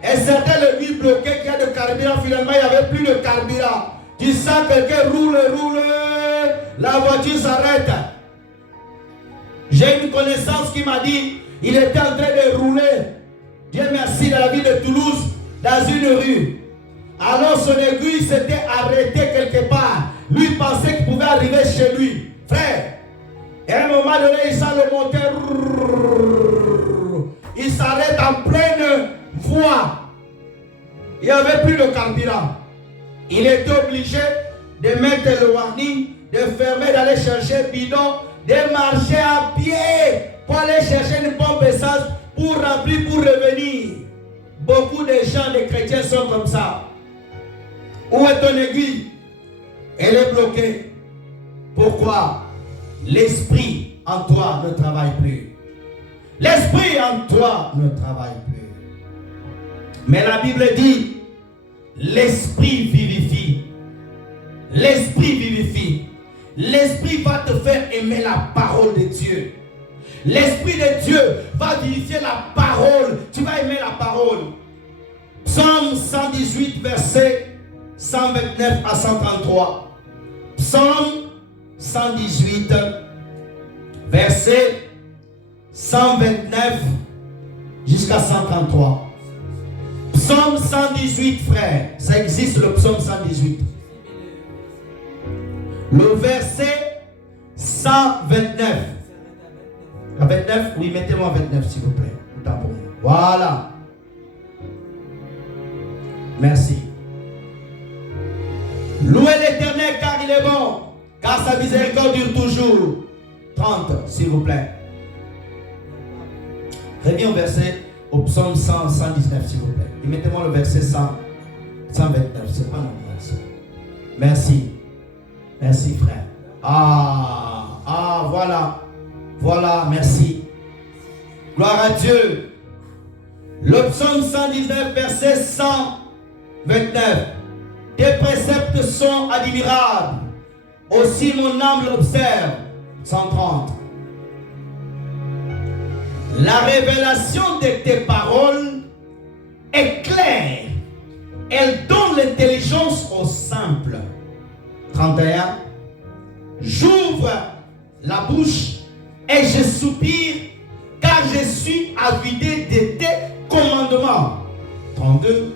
Et certaines aiguilles bloquées qui a de carburant. Finalement, il n'y avait plus de carburant. Tu sens quelqu'un roule, la voiture s'arrête. J'ai une connaissance qui m'a dit, il était en train de rouler, Dieu merci, dans la ville de Toulouse, dans une rue. Alors son aiguille s'était arrêtée quelque part. Lui pensait qu'il pouvait arriver chez lui. Frère, à un moment donné, il sent le moteur. Il s'arrête en pleine voie. Il n'y avait plus de carburant. Il était obligé de mettre le warning, de fermer, d'aller chercher bidon, de marcher à pied pour aller chercher une pompe essence pour remplir, pour revenir. Beaucoup de gens, les chrétiens sont comme ça. Où est ton aiguille? Elle est bloquée. Pourquoi? L'esprit en toi ne travaille plus. L'esprit en toi ne travaille plus. Mais la Bible dit, l'esprit vivifie. L'esprit vivifie. L'esprit va te faire aimer la parole de Dieu. L'esprit de Dieu va vivifier la parole. Tu vas aimer la parole. Psaume 118, verset 129 à 133. Psaume 118, verset 129 jusqu'à 133. Psaume 118, frère. Ça existe, le psaume 118. Le verset 129. À 29, oui, mettez-moi 29 s'il vous plaît. Voilà. Merci. Louez l'Éternel car il est bon, car sa miséricorde dure toujours. 30 s'il vous plaît. Reviens au verset au psaume 119, s'il vous plaît. Et mettez-moi le verset 129. C'est pas normal ça. Merci. Merci, frère. Voilà. Voilà, merci. Gloire à Dieu. Le psaume 119, verset 129. Tes préceptes sont admirables. Aussi mon âme l'observe. 130. La révélation de tes paroles est claire. Elle donne l'intelligence aux simples. 31. J'ouvre la bouche et je soupire car je suis avidé de tes commandements. 32.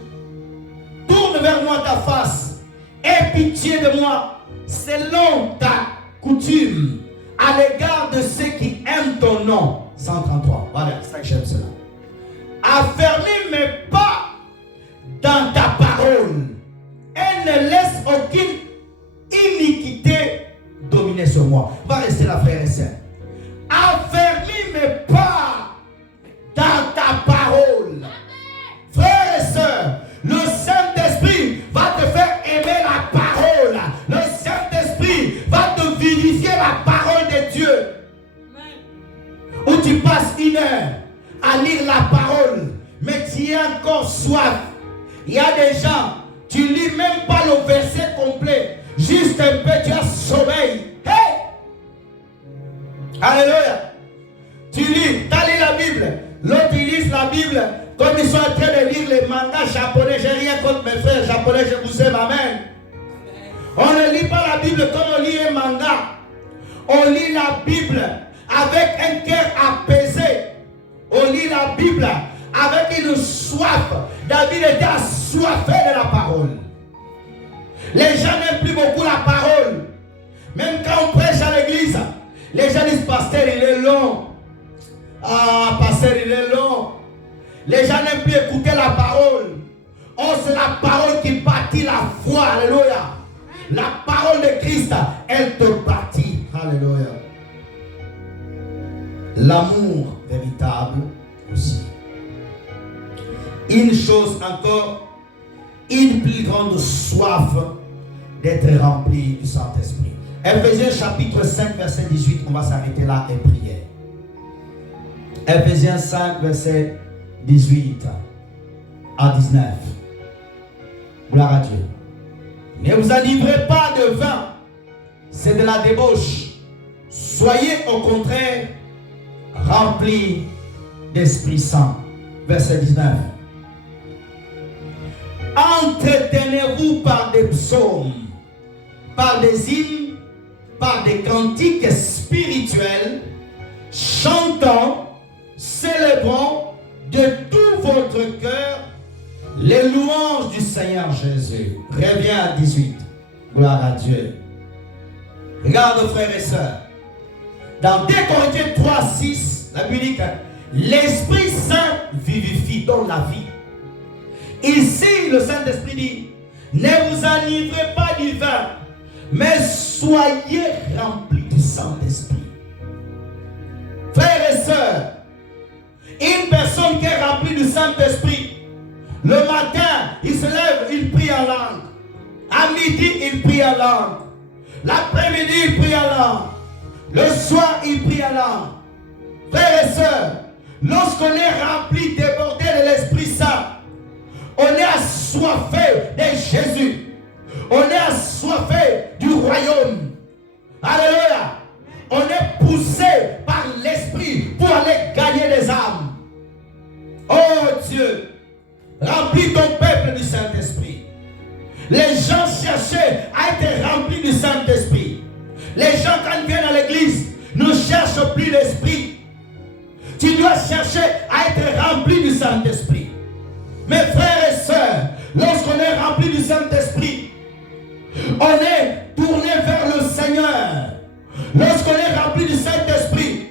Tourne vers moi ta face, aie pitié de moi, selon ta coutume, à l'égard de ceux qui aiment ton nom. 133. Voilà, ça que j'aime cela. Affermis mes pas dans ta parole et ne laisse aucune iniquité dominer sur moi. Va rester là, frère et sœur. Affermis mes pas dans ta parole. Frère et sœur, le Saint-Esprit va te faire aimer la parole. Le Saint-Esprit va te vivifier la parole de Dieu. Où tu passes une heure à lire la parole, mais tu as encore soif. Il y a des gens, tu lis même pas le verset complet, juste un peu, tu as sommeil. Hey! Alléluia. Tu lis, tu as lu la Bible. L'autre il lit la Bible comme ils sont en train de lire les mangas japonais. J'ai rien contre mes frères japonais, je vous aime, amen. On ne lit pas la Bible comme on lit un manga. On lit la Bible avec un cœur apaisé. On lit la Bible avec une soif. David était assoiffé de la parole. Les gens n'aiment plus beaucoup la parole. Même quand on prêche à l'église, les gens disent, pasteur, il est long. Ah, pasteur, il est long. Les gens n'aiment plus écouter la parole. Oh, c'est la parole qui bâtit la foi. Alléluia. La parole de Christ, elle te bâtit. Alléluia. L'amour véritable aussi. Une chose encore, une plus grande soif d'être rempli du Saint-Esprit. Ephésiens chapitre 5, verset 18, on va s'arrêter là et prier. Ephésiens 5, verset 18 à 19. Gloire à Dieu. Ne vous enivrez pas de vin, c'est de la débauche. Soyez au contraire remplis d'Esprit Saint. Verset 19. Entretenez-vous par des psaumes, par des hymnes, par des cantiques spirituels, chantant, célébrant de tout votre cœur les louanges du Seigneur Jésus. Reviens à 18. Gloire à Dieu. Regarde, frères et sœurs. Dans 2 Corinthiens 3, 6, la Bible dit que l'Esprit Saint vivifie dans la vie. Ici, le Saint-Esprit dit, ne vous enivrez pas du vin, mais soyez remplis du Saint-Esprit. Frères et sœurs, une personne qui est remplie du Saint-Esprit, le matin, il se lève, il prie en langue. À midi, il prie en langue. L'après-midi, il prie en langue. Le soir, il prie en langue. Frères et sœurs, lorsqu'on est rempli, débordé de l'Esprit Saint, on est assoiffé de Jésus. On est assoiffé du royaume. Alléluia. On est poussé par l'Esprit pour aller gagner des âmes. Oh Dieu, remplis ton peuple du Saint-Esprit. Les gens cherchaient à être remplis du Saint-Esprit. Les gens, quand ils viennent à l'église, ne cherchent plus l'Esprit. Tu dois chercher à être rempli du Saint-Esprit. Mes frères et sœurs, lorsqu'on est rempli du Saint-Esprit, on est tourné vers le Seigneur. Lorsqu'on est rempli du Saint-Esprit,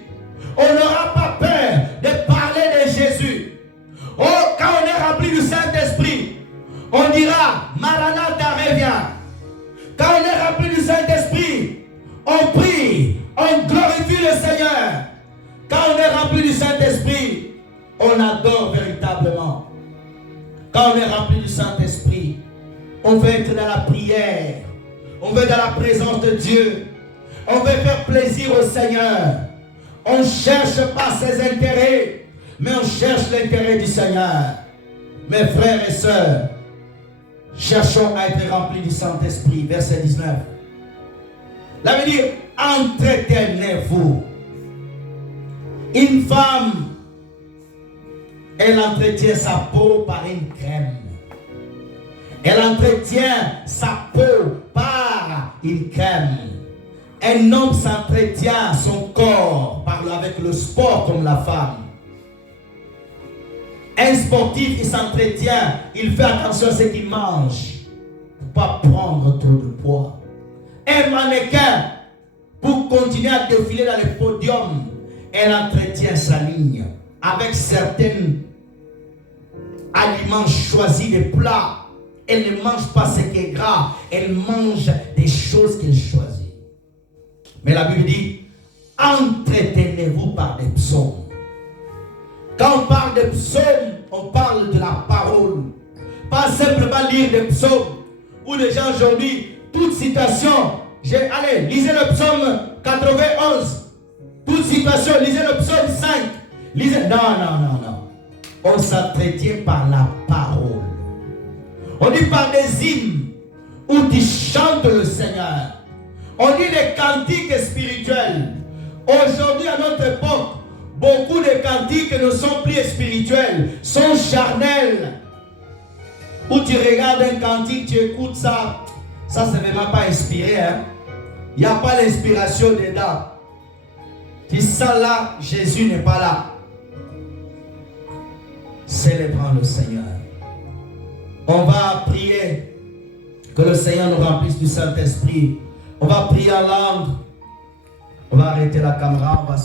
on n'aura pas peur de parler de Jésus. Oh, quand on est rempli du Saint-Esprit, on dira, Maranatha, reviens. Quand on est rempli du Saint-Esprit, on prie, on glorifie le Seigneur. Quand on est rempli du Saint-Esprit, on on adore véritablement. Quand on est rempli du Saint-Esprit, on veut être dans la prière, on veut être dans la présence de Dieu, on veut faire plaisir au Seigneur. On ne cherche pas ses intérêts, mais on cherche l'intérêt du Seigneur. Mes frères et sœurs, cherchons à être remplis du Saint-Esprit. Verset 19. Là veut dire, entretenez-vous. Une femme, elle entretient sa peau par une crème. Elle entretient sa peau par une crème. Un homme s'entretient son corps avec le sport comme la femme. Un sportif, il s'entretient, il fait attention à ce qu'il mange pour ne pas prendre trop de poids. Un mannequin, pour continuer à défiler dans les podiums, elle entretient sa ligne avec certains aliments choisis, des plats. Elle ne mange pas ce qui est gras, elle mange des choses qu'elle choisit. Mais la Bible dit, entretenez-vous par des psaumes. Quand on parle de psaumes, on parle de la parole. Pas simplement lire des psaumes. Où les gens aujourd'hui, toute citation, allez, lisez le psaume 91. Toute citation, lisez le psaume 5. Non. On s'entretient par la parole. On dit par des hymnes où tu chantes le Seigneur. On dit des cantiques spirituels. Aujourd'hui, à notre époque, beaucoup de cantiques ne sont plus spirituels, sont charnels. Où tu regardes un cantique, tu écoutes ça. Ça, c'est vraiment pas inspiré. Hein? Il n'y a pas l'inspiration dedans. Tu sens là, Jésus n'est pas là. Célébrons le Seigneur. On va prier que le Seigneur nous remplisse du Saint-Esprit. On va prier en langue. On va arrêter la caméra. On va